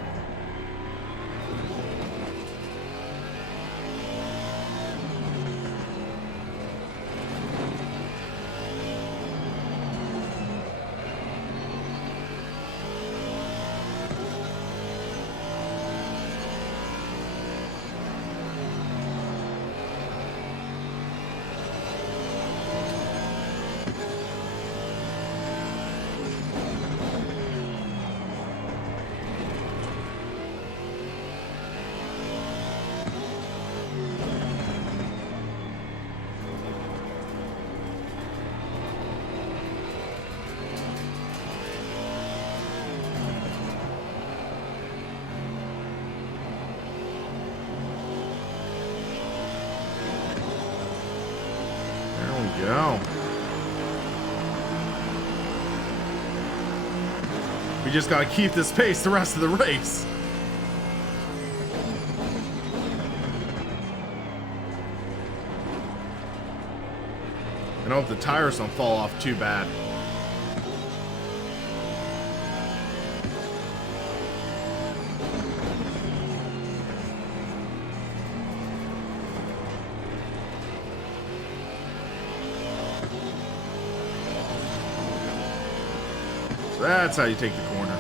Go. We just gotta keep this pace the rest of the race. And I hope the tires don't fall off too bad. That's how you take the corner.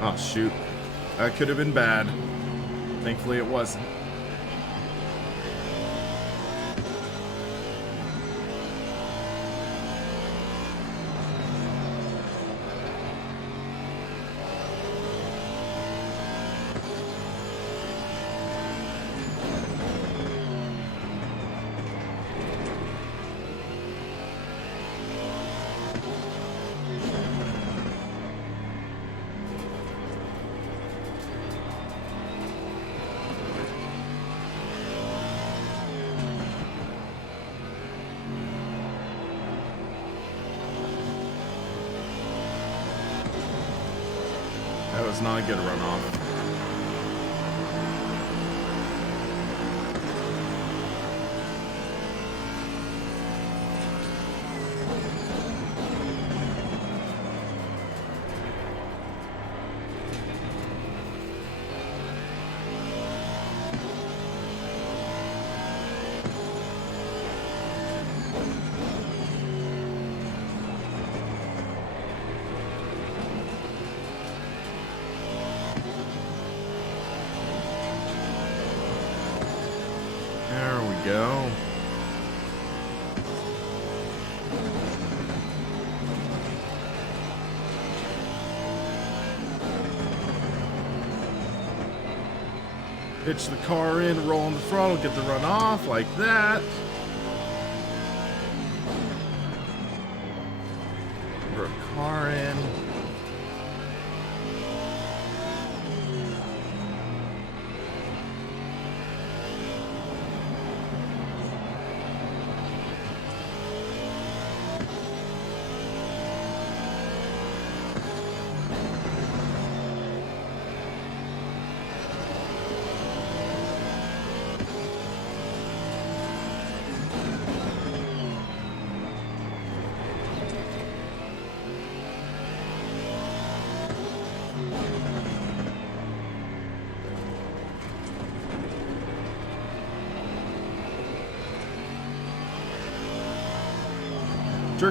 Oh, shoot. That could have been bad. Thankfully, it wasn't. That was not a good runoff. Go. Pitch the car in, roll on the throttle, get the run off like that. Throw the car in.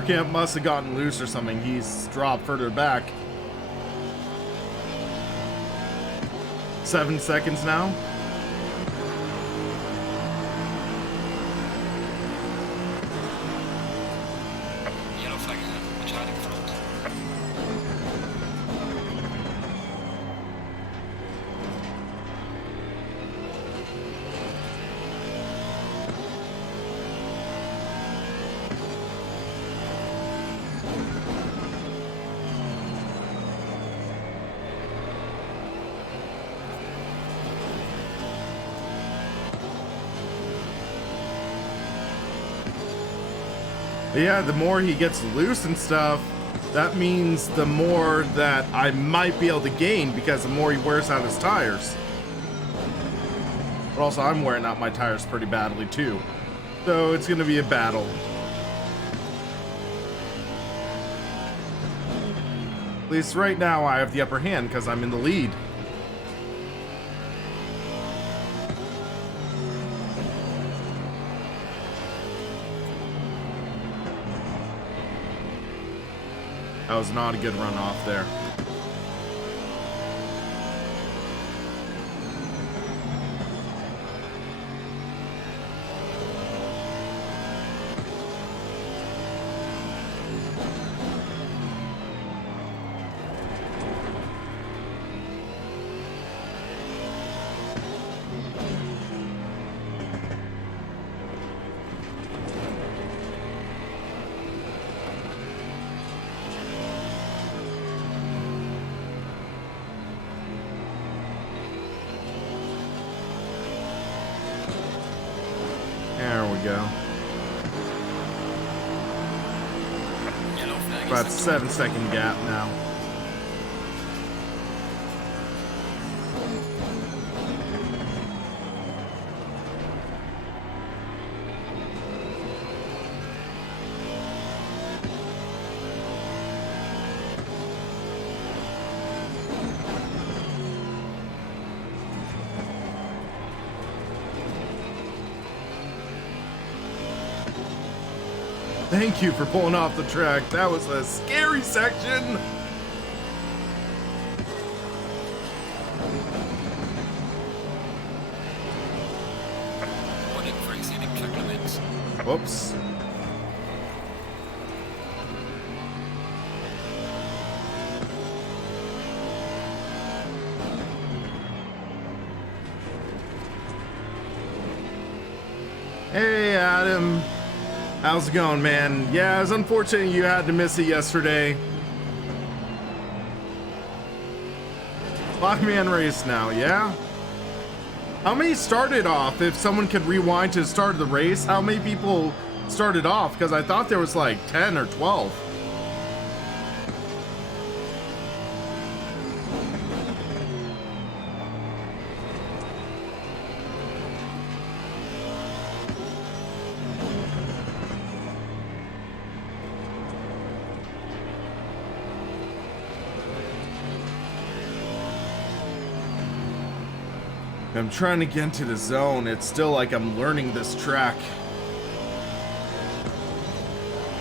Camp must have gotten loose or something. He's dropped further back. 7 seconds now. Yellow flag ahead. Child in front. Yeah, the more he gets loose and stuff, that means the more that I might be able to gain because the more he wears out his tires. But also, I'm wearing out my tires pretty badly too. So it's gonna be a battle. At least right now I have the upper hand because I'm in the lead. That was not a good run off there. There we go. Yellow flag About is 7-second gap now. Thank you for pulling off the track. That was a scary section. warning for exceeding track limits. Whoops. Hey, Adam. How's it going, man? Yeah, it's unfortunate you had to miss it yesterday. 5-man race now, yeah? How many started off? If someone could rewind to the start of the race, how many people started off? Because I thought there was like 10 or 12. I'm trying to get into the zone. It's still like I'm learning this track.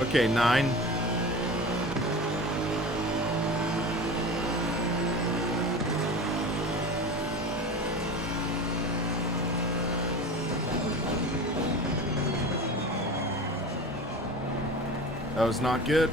Okay, 9. That was not good.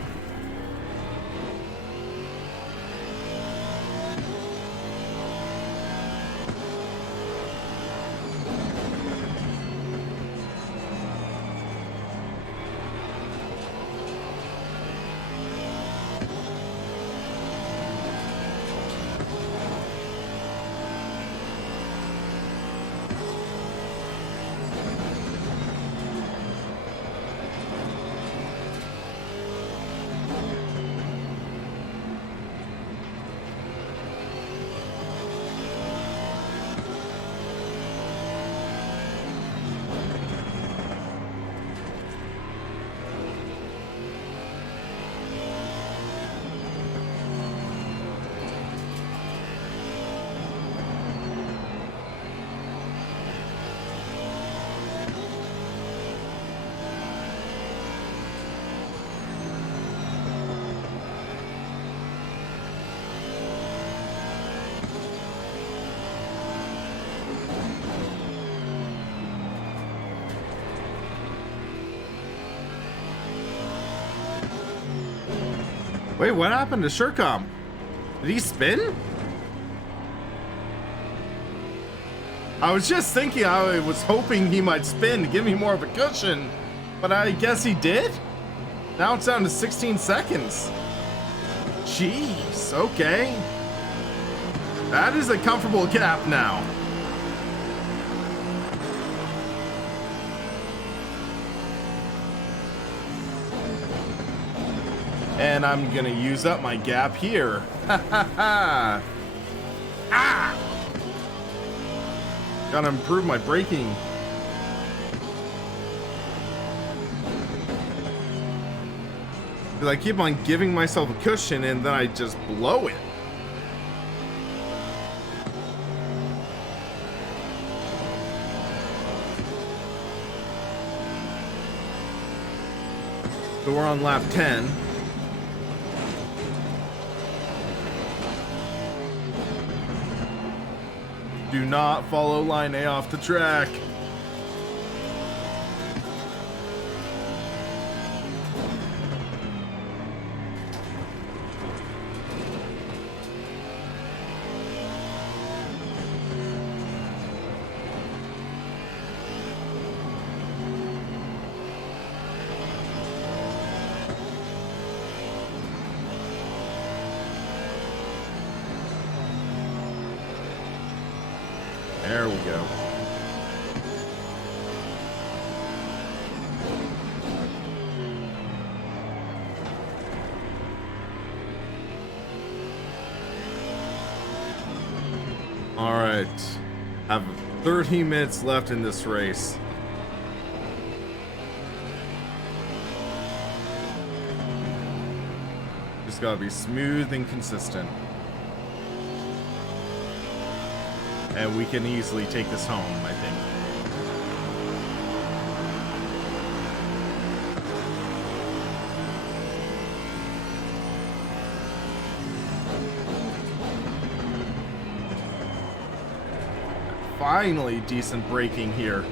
Wait, what happened to Shurcom? Did he spin? I was just thinking, I was hoping he might spin to give me more of a cushion, but I guess he did? Now it's down to 16 seconds. Jeez, okay. That is a comfortable gap now. And I'm gonna use up my gap here. Ha ha ha! Ah! Gotta improve my braking. Because I keep on giving myself a cushion and then I just blow it. So we're on lap 10. Do not follow line A off the track. There we go. All right. Have 30 minutes left in this race. Just gotta be smooth and consistent. And we can easily take this home, I think. Finally, decent braking here.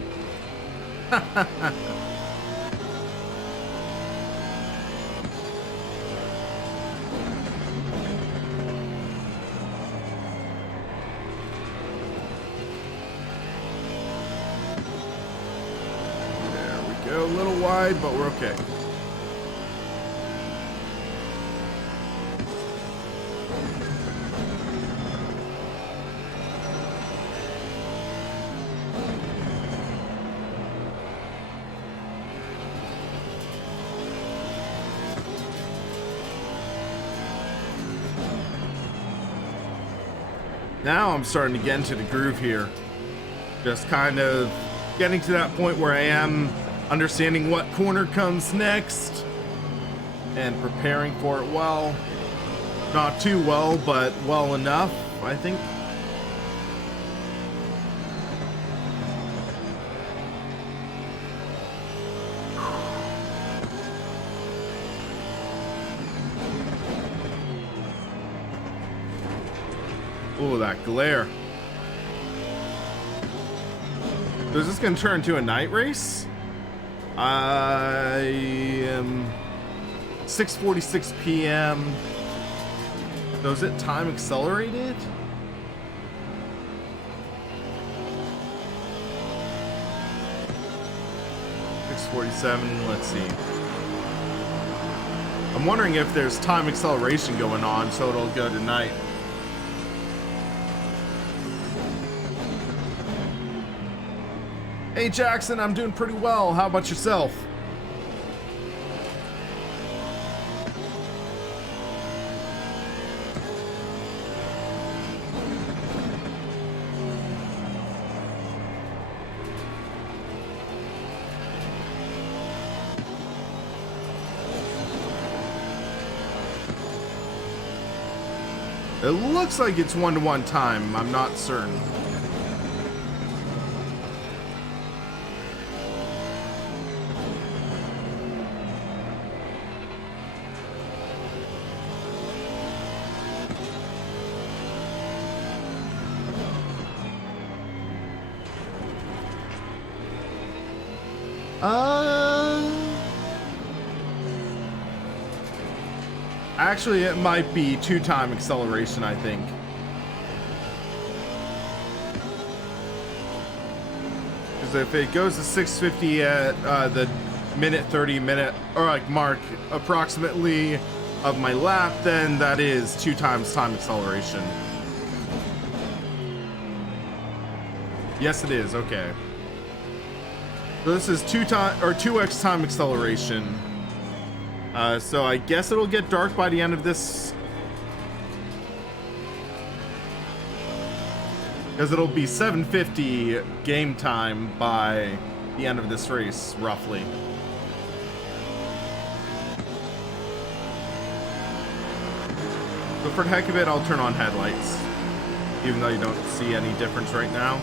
A little wide, but we're okay. Now I'm starting to get into the groove here. Just kind of getting to that point where I am understanding what corner comes next and preparing for it well. Not too well, but well enough, I think. Oh, that glare. So is this gonna turn into a night race? I am 6:46 p.m. So is it time accelerated? .47, let's see. I'm wondering if there's time acceleration going on, so it'll go tonight. Hey Jackson, I'm doing pretty well. How about yourself? It looks like it's 1-to-1 time. I'm not certain. Actually, it might be 2-time acceleration, I think. Because if it goes to 650 at the minute 30 minute or like mark approximately of my lap, then that is 2 times time acceleration. Yes, it is. Okay. So this is 2x time acceleration. So I guess it'll get dark by the end of this. Because it'll be 7:50 game time by the end of this race, roughly. So for the heck of it, I'll turn on headlights. Even though you don't see any difference right now.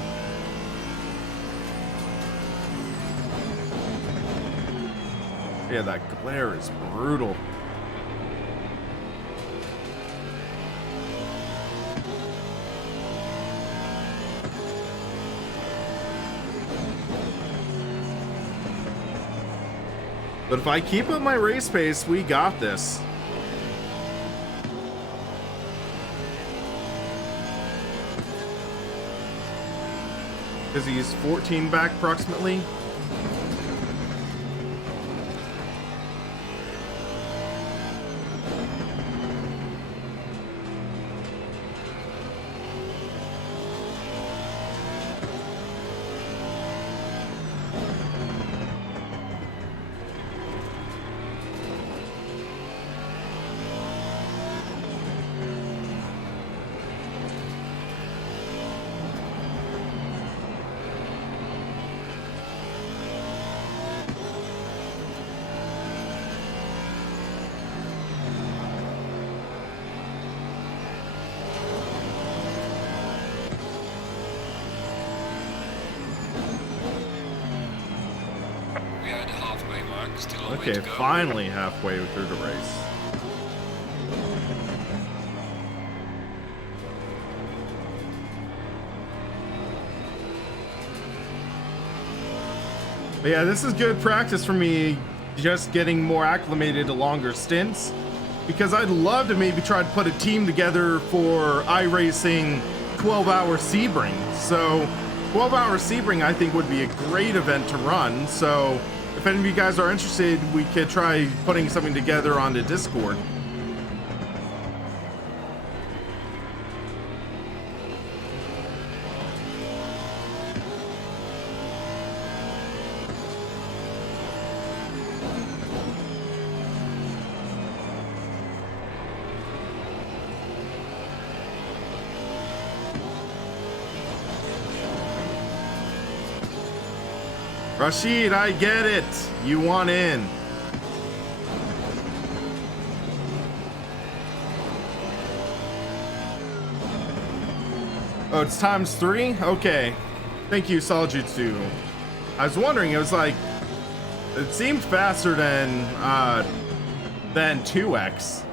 Yeah, that glare is brutal. But if I keep up my race pace, we got this. Because he's 14 back approximately. Okay, finally halfway through the race. But yeah, this is good practice for me, just getting more acclimated to longer stints, because I'd love to maybe try to put a team together for iRacing 12-hour Sebring. So 12-hour Sebring I think would be a great event to run. So if any of you guys are interested, we could try putting something together on the Discord. Rashid, I get it. You want in. Oh, it's ×3? Okay. Thank you, Soljutsu. I was wondering, it was like, it seemed faster than 2x.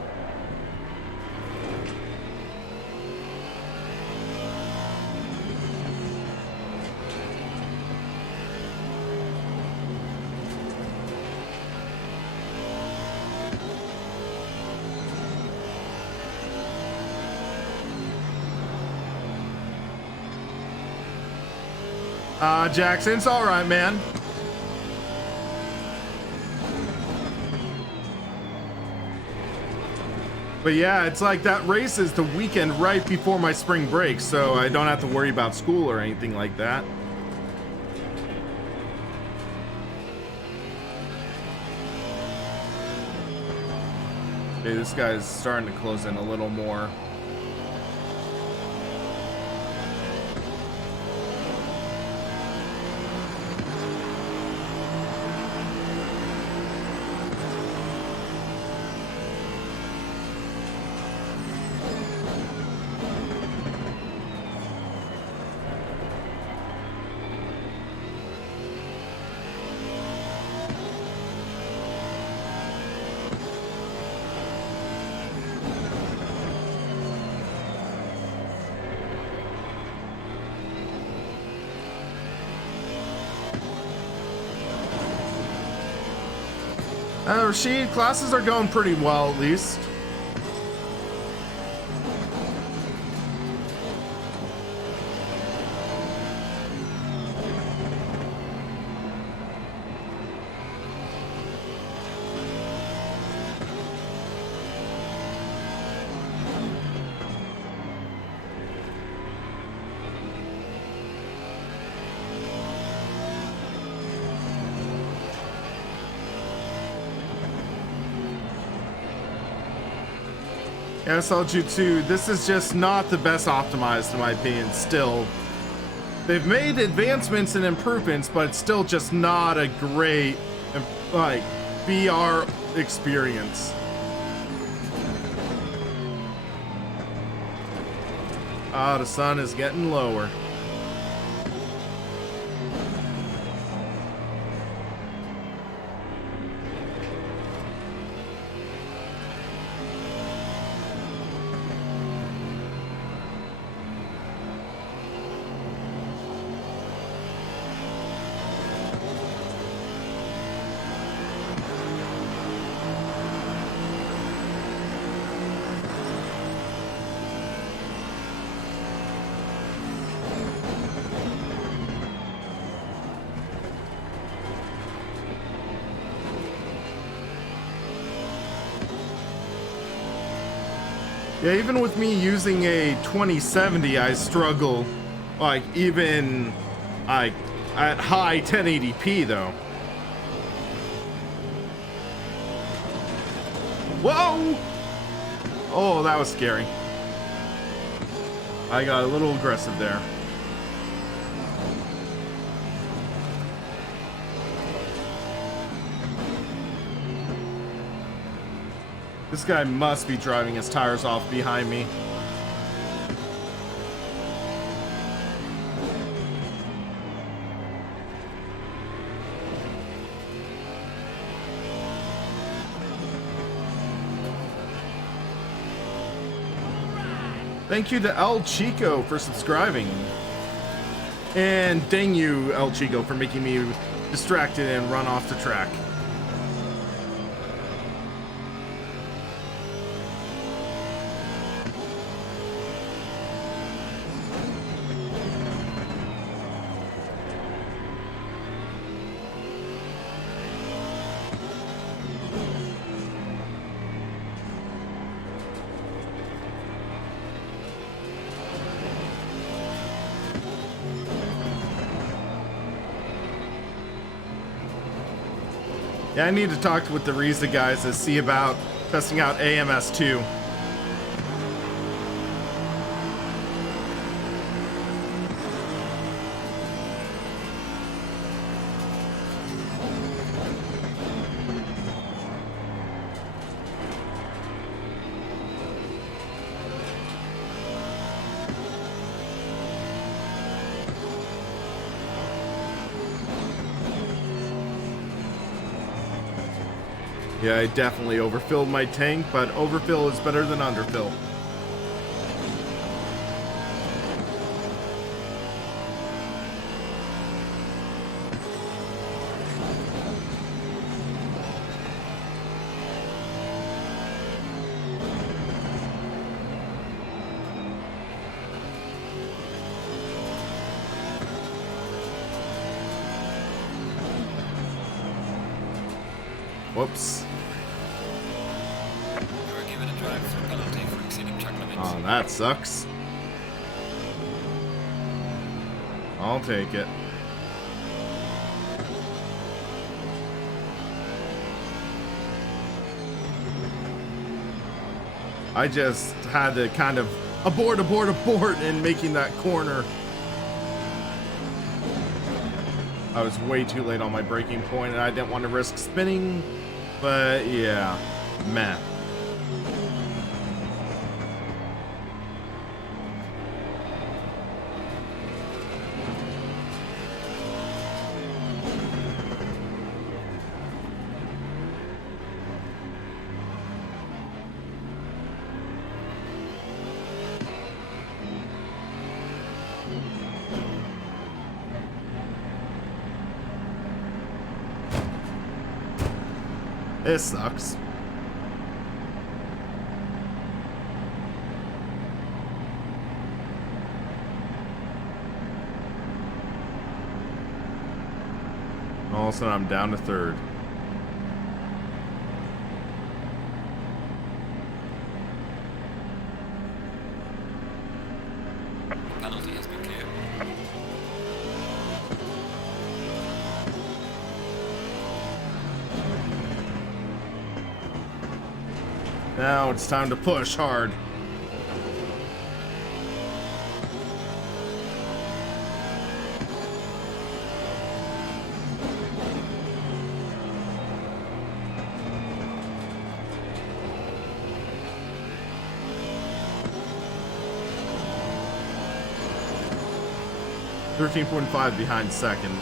Jackson, it's all right, man. But yeah, it's like that race is the weekend right before my spring break, so I don't have to worry about school or anything like that. Okay, this guy's starting to close in a little more. Rashid, classes are going pretty well, at least. SLG2, this is just not the best optimized in my opinion still. They've made advancements and improvements, but it's still just not a great, like, VR experience. Ah, the sun is getting lower. Yeah, even with me using a 2070, I struggle, like, even, like, at high 1080p, though. Whoa! Oh, that was scary. I got a little aggressive there. This guy must be driving his tires off behind me. Thank you to El Chico for subscribing. And dang you, El Chico, for making me distracted and run off the track. Yeah, I need to talk with the Riza guys to see about testing out AMS2. Yeah, I definitely overfilled my tank, but overfill is better than underfill. Whoops. Oh, that sucks. I'll take it. I just had to kind of abort in making that corner. I was way too late on my braking point and I didn't want to risk spinning, but yeah, meh. This sucks. All of a sudden, I'm down to third. Penalty has been cleared. Now it's time to push hard. .5 behind second.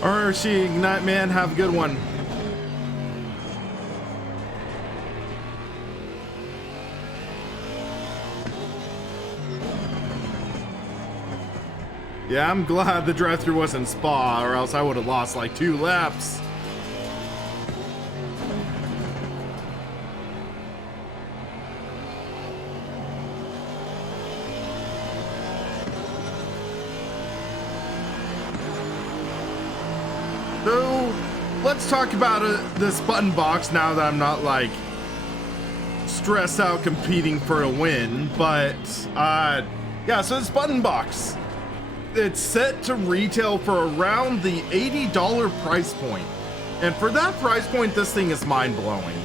RRC Ignite, man, have a good one. Yeah, I'm glad the drive-thru wasn't Spa, or else I would have lost like 2 laps. So, let's talk about this button box now that I'm not like stressed out competing for a win. But yeah, so this button box, it's set to retail for around the $80 price point. And for that price point, this thing is mind-blowing.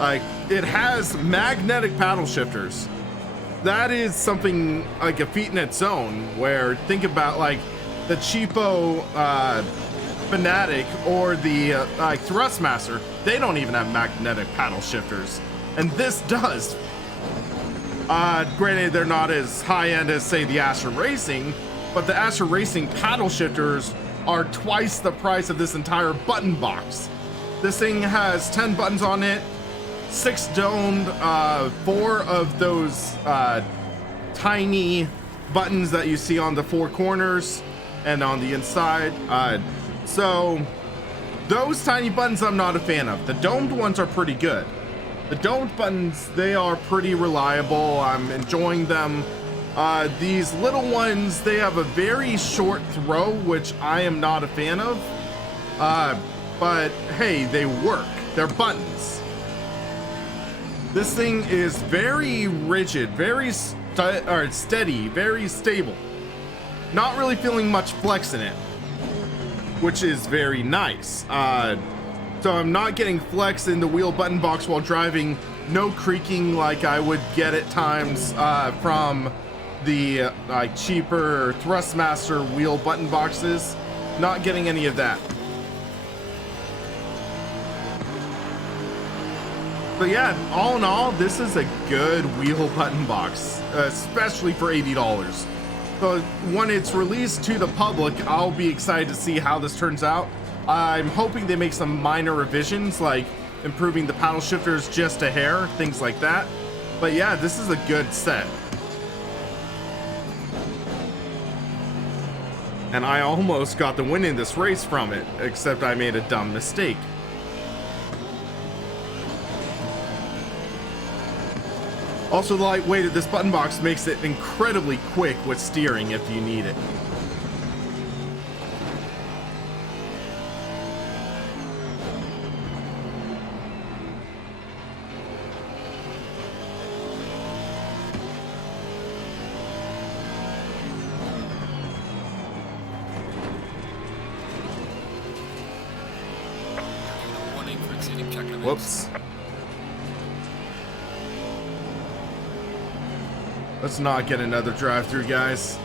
Like, it has magnetic paddle shifters. That is something like a feat in its own, where think about like the cheapo Fanatic or the like Thrustmaster, they don't even have magnetic paddle shifters, and this does. Granted, they're not as high-end as say the Astra Racing, but the Astra Racing paddle shifters are twice the price of this entire button box. This thing has 10 buttons on it, 6 domed, 4 of those tiny buttons that you see on the 4 corners and on the inside. So those tiny buttons I'm not a fan of. The domed ones are pretty good. The domed buttons, they are pretty reliable. I'm enjoying them. These little ones, they have a very short throw, which I am not a fan of. But hey, they work. They're buttons. This thing is very rigid, very steady, very stable. Not really feeling much flex in it, which is very nice. So I'm not getting flex in the wheel button box while driving, no creaking like I would get at times from the cheaper Thrustmaster wheel button boxes. Not getting any of that. But yeah, all in all, this is a good wheel button box, especially for $80. So when it's released to the public, I'll be excited to see how this turns out. I'm hoping they make some minor revisions, like improving the paddle shifters just a hair, things like that. But yeah, this is a good set. And I almost got the win in this race from it, except I made a dumb mistake. Also, the lightweight of this button box makes it incredibly quick with steering if you need it. Warning for exceeding track limits. Whoops. Let's not get another drive-through, guys.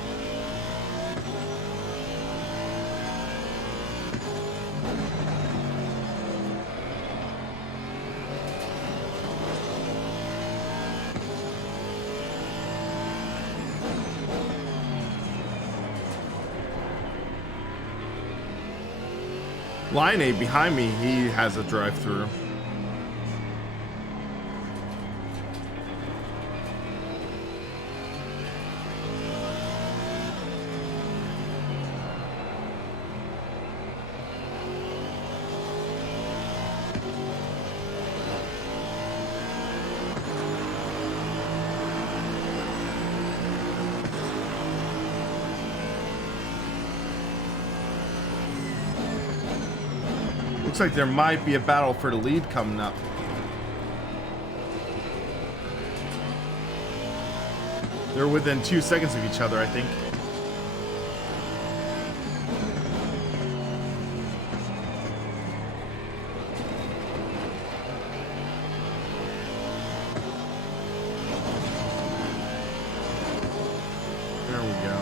Line A behind me, he has a drive-through. looks like there might be a battle for the lead coming up. They're within 2 seconds of each other, I think. There we go.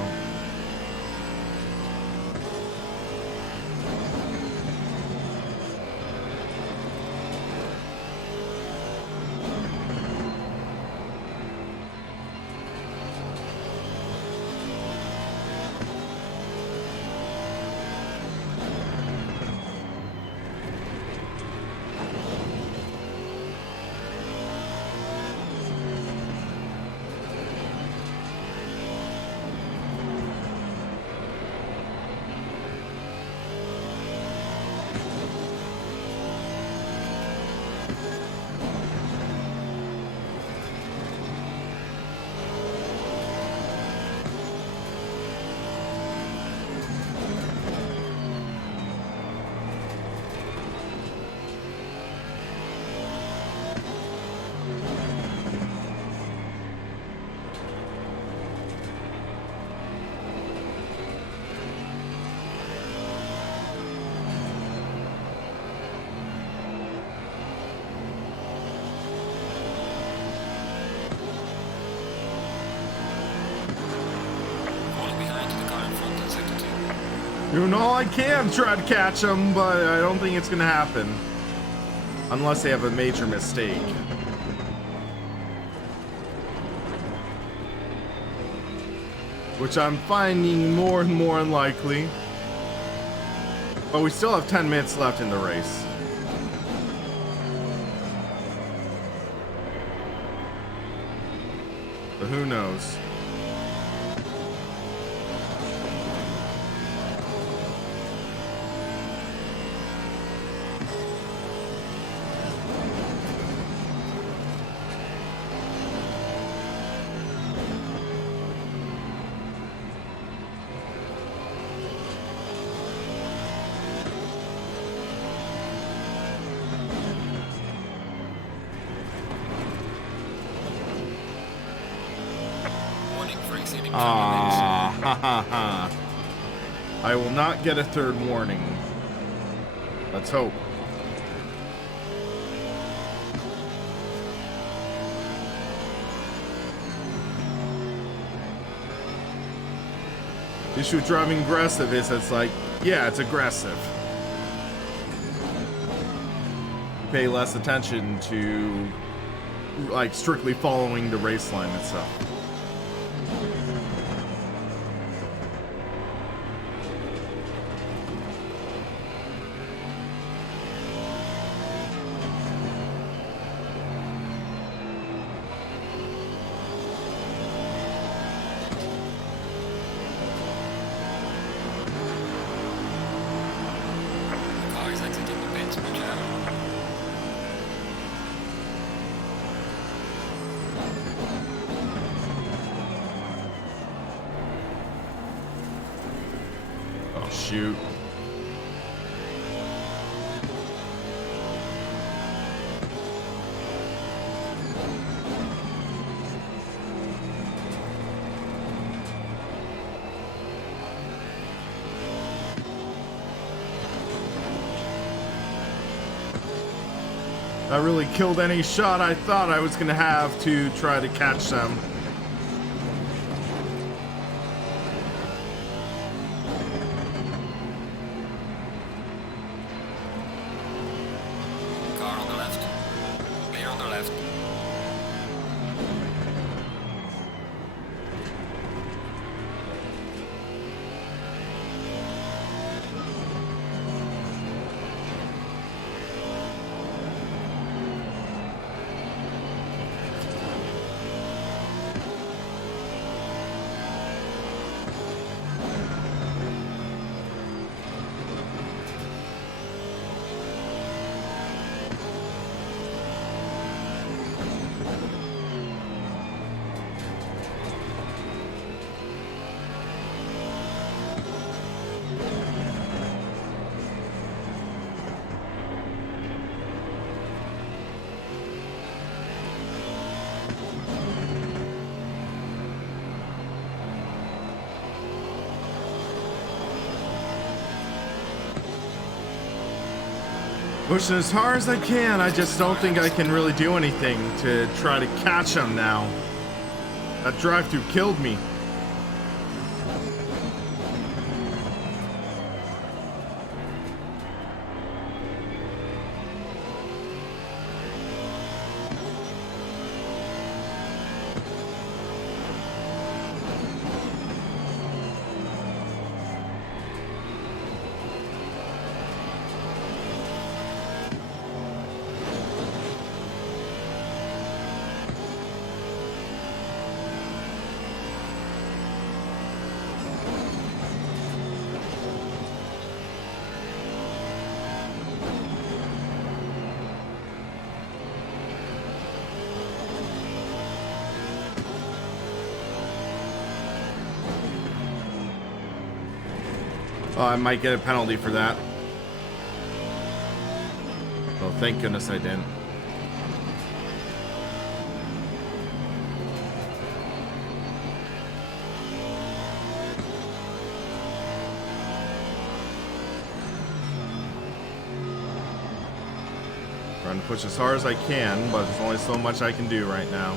Doing all I can to try to catch them, but I don't think it's gonna happen. Unless they have a major mistake. Which I'm finding more and more unlikely. But we still have 10 minutes left in the race. But who knows? I will not get a third warning. Let's hope. The issue with driving aggressive is it's like, yeah, it's aggressive. You pay less attention to like strictly following the race line itself. Shoot. That really killed any shot I thought I was gonna have to try to catch them. Pushing as hard as I can. I just don't think I can really do anything to try to catch him now. That drive-through killed me. Oh, I might get a penalty for that. Oh, thank goodness I didn't. Trying to push as hard as I can, but there's only so much I can do right now.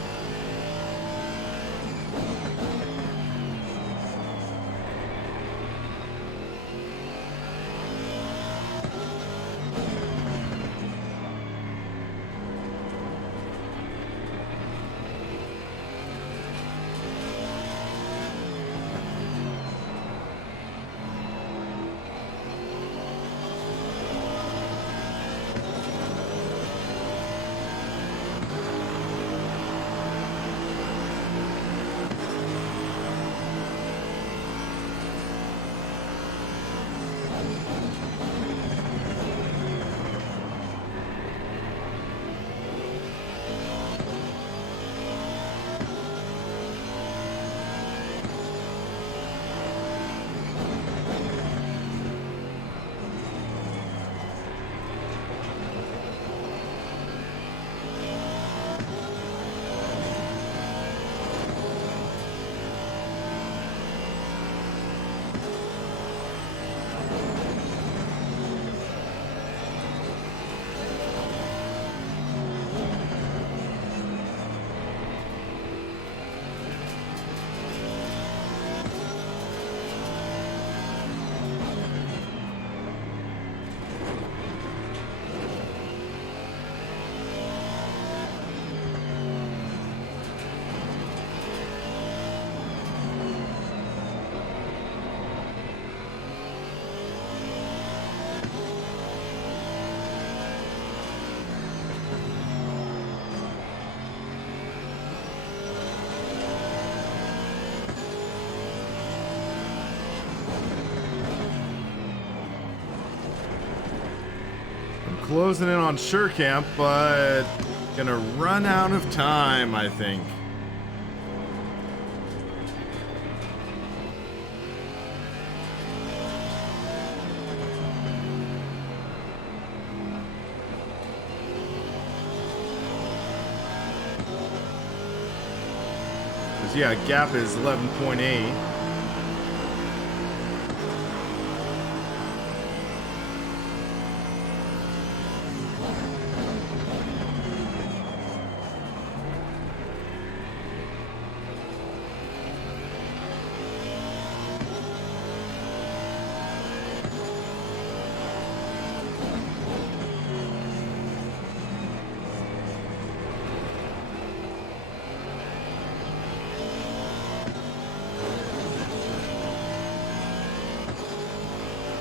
Closing in on Surecamp, but gonna run out of time, I think. Because yeah, gap is 11.8.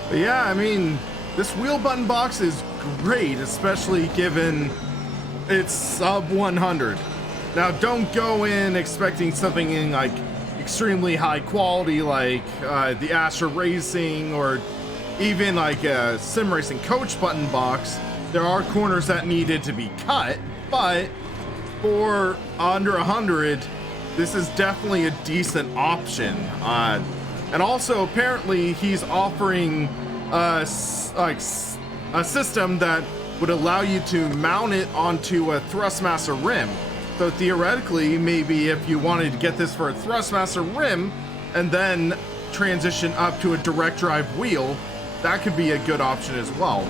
But yeah, I mean, this wheel button box is great, especially given it's sub 100. Now, don't go in expecting something in like extremely high quality, like the Astra Racing or even like a Sim Racing Coach button box. There are corners that needed to be cut, but for under 100, this is definitely a decent option. And also, apparently, he's offering a system that would allow you to mount it onto a Thrustmaster rim. So theoretically, maybe if you wanted to get this for a Thrustmaster rim and then transition up to a direct drive wheel, that could be a good option as well.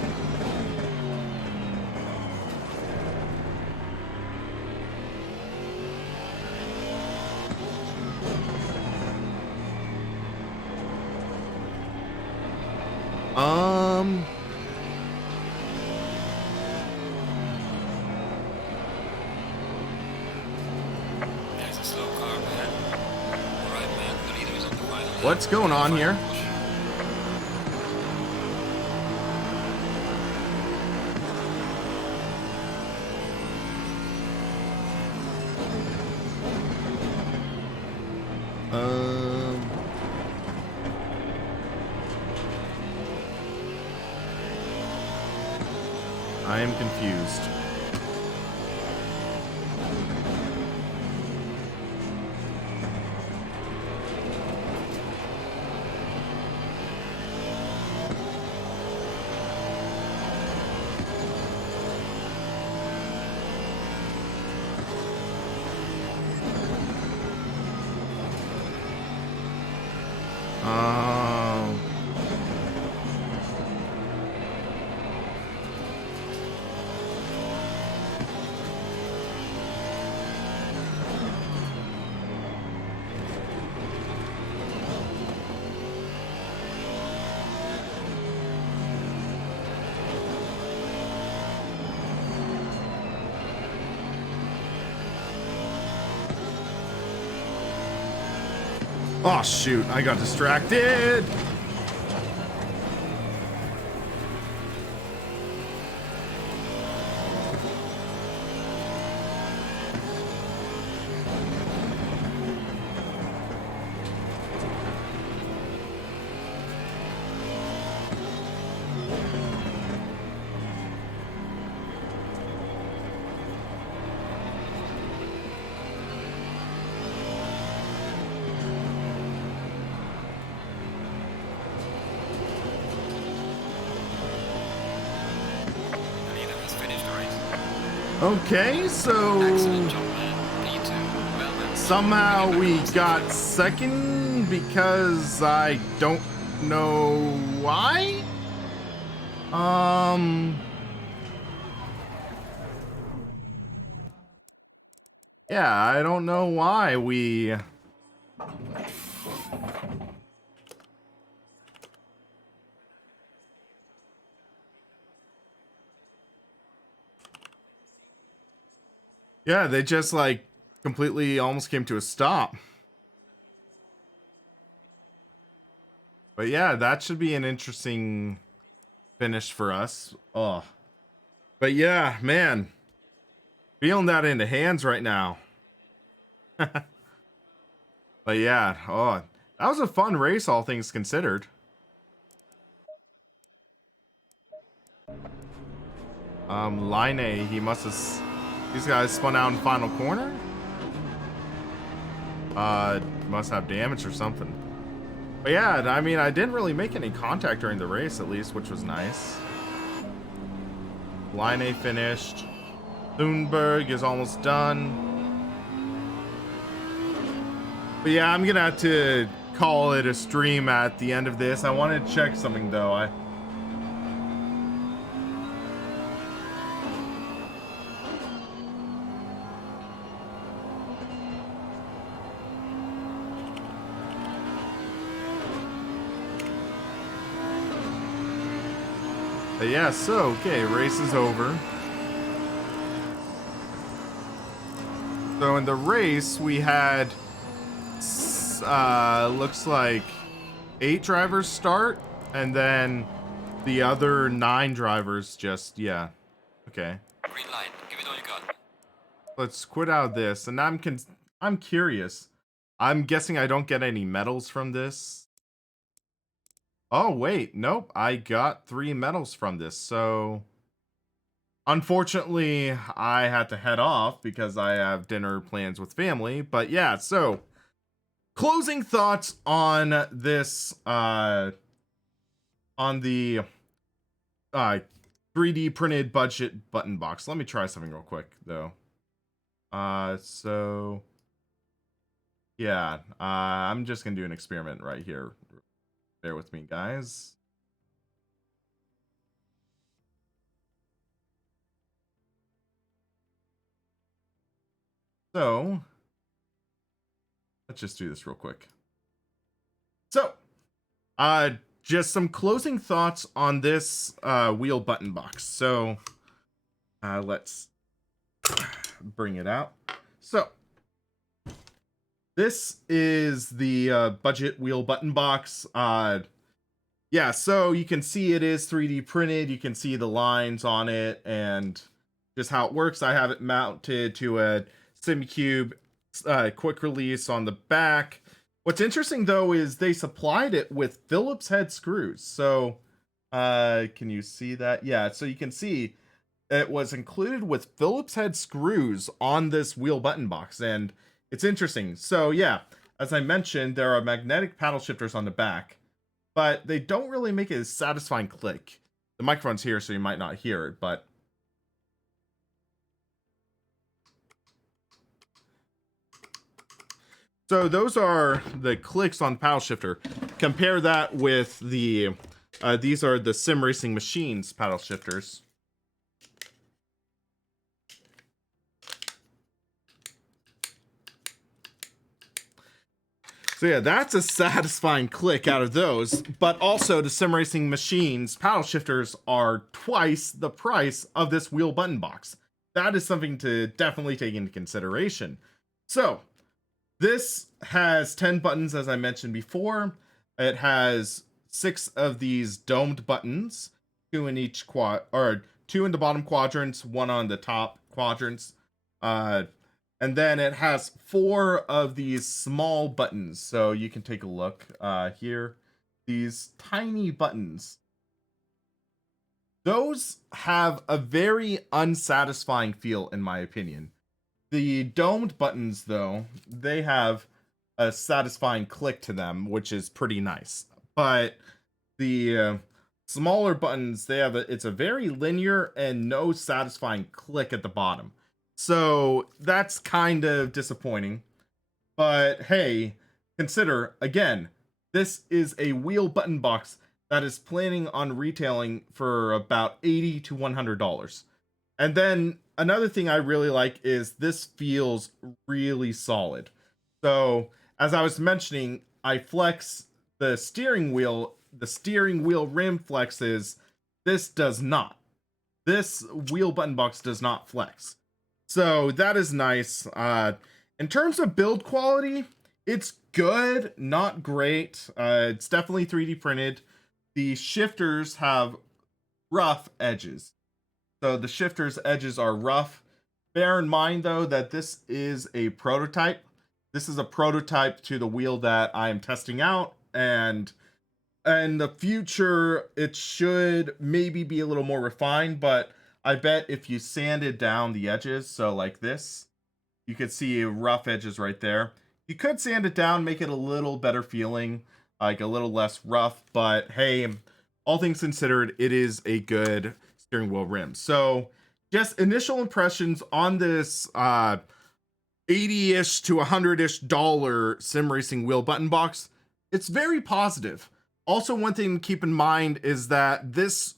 What's going on here? I am confused. Oh shoot, I got distracted. Okay, so Excellent job, man. P2. Well done. somehow we got second because I don't know why. Yeah, I don't know why we. Yeah, they just like completely almost came to a stop. But yeah, that should be an interesting finish for us. Oh. But yeah, man. Feeling that into hands right now. But yeah, oh, that was a fun race, all things considered. Line A, he must have. These guys spun out in final corner. Must have damage or something. But yeah, I mean, I didn't really make any contact during the race, at least, which was nice. Line A finished. Thunberg is almost done. But yeah, I'm gonna have to call it a stream at the end of this. I wanted to check something though. But yeah, so okay, race is over. So in the race we had looks like 8 drivers start, and then the other 9 drivers just, yeah, okay. Green light. Give it all you got. Let's quit out of this, and I'm curious. I'm guessing I don't get any medals from this. Oh wait, nope, I got 3 medals from this, so unfortunately I had to head off because I have dinner plans with family. But yeah, so closing thoughts on this, on the 3D printed budget button box. Let me try something real quick though. So yeah, I'm just gonna do an experiment right here. Bear with me, guys. So let's just do this real quick. So, just some closing thoughts on this wheel button box. So, let's bring it out. So, this is the budget wheel button box. Yeah, so you can see it is 3D printed. You can see the lines on it and just how it works. I have it mounted to a SimCube quick release on the back. What's interesting though is they supplied it with Phillips head screws. So can you see that? Yeah, so you can see it was included with Phillips head screws on this wheel button box, and it's interesting. So yeah, as I mentioned, there are magnetic paddle shifters on the back, but they don't really make a satisfying click. The microphone's here, so you might not hear it, but so those are the clicks on paddle shifter. Compare that with the these are the Sim Racing Machines paddle shifters. So yeah, that's a satisfying click out of those, but also the Sim Racing Machines paddle shifters are twice the price of this wheel button box. That is something to definitely take into consideration. So this has 10 buttons, as I mentioned before. It has 6 of these domed buttons, 2 in each or 2 in the bottom quadrants, 1 on the top quadrants. And then it has 4 of these small buttons. So you can take a look here. These tiny buttons. Those have a very unsatisfying feel, in my opinion. The domed buttons, though, they have a satisfying click to them, which is pretty nice. But the smaller buttons, they have it's a very linear and no satisfying click at the bottom. So that's kind of disappointing. But hey, consider, again, this is a wheel button box that is planning on retailing for about $80 to $100. And then another thing I really like is this feels really solid. So as I was mentioning, I flex the steering wheel rim flexes. This does not. This wheel button box does not flex. So that is nice. In terms of build quality, it's good, not great. It's definitely 3D printed. The shifters have rough edges. So the shifters' edges are rough. Bear in mind, though, that this is a prototype. This is a prototype to the wheel that I'm testing out. And in the future, it should maybe be a little more refined, but I bet if you sanded down the edges, so like this, you could see rough edges right there. You could sand it down, make it a little better feeling, like a little less rough, but hey, all things considered, it is a good steering wheel rim. So just initial impressions on this 80-ish to $100-ish sim racing wheel button box. It's very positive. Also, one thing to keep in mind is that this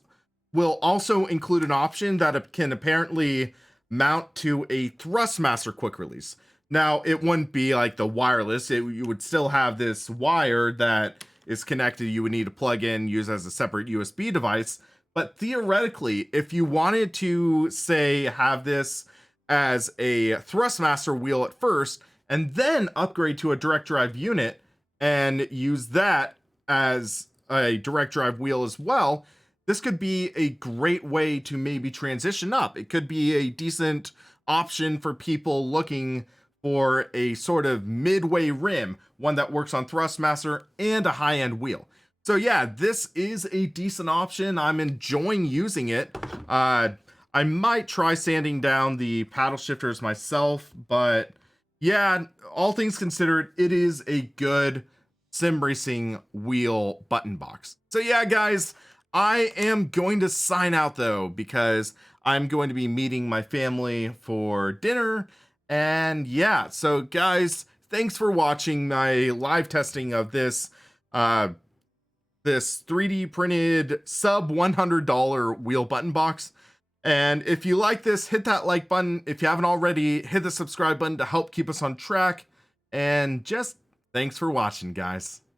will also include an option that can apparently mount to a Thrustmaster quick release. Now, it wouldn't be like the wireless. You would still have this wire that is connected. You would need to plug in, use as a separate USB device. But theoretically, if you wanted to, say, have this as a Thrustmaster wheel at first, and then upgrade to a direct drive unit and use that as a direct drive wheel as well, this could be a great way to maybe transition up. It could be a decent option for people looking for a sort of midway rim, one that works on Thrustmaster and a high-end wheel. So yeah, this is a decent option. I'm enjoying using it. I might try sanding down the paddle shifters myself, but yeah, all things considered, it is a good sim racing wheel button box. So yeah, guys, I am going to sign out though, because I'm going to be meeting my family for dinner. And yeah, so guys, thanks for watching my live testing of this this 3D printed sub $100 wheel button box. And if you like this, hit that like button. If you haven't already, hit the subscribe button to help keep us on track. And just thanks for watching, guys.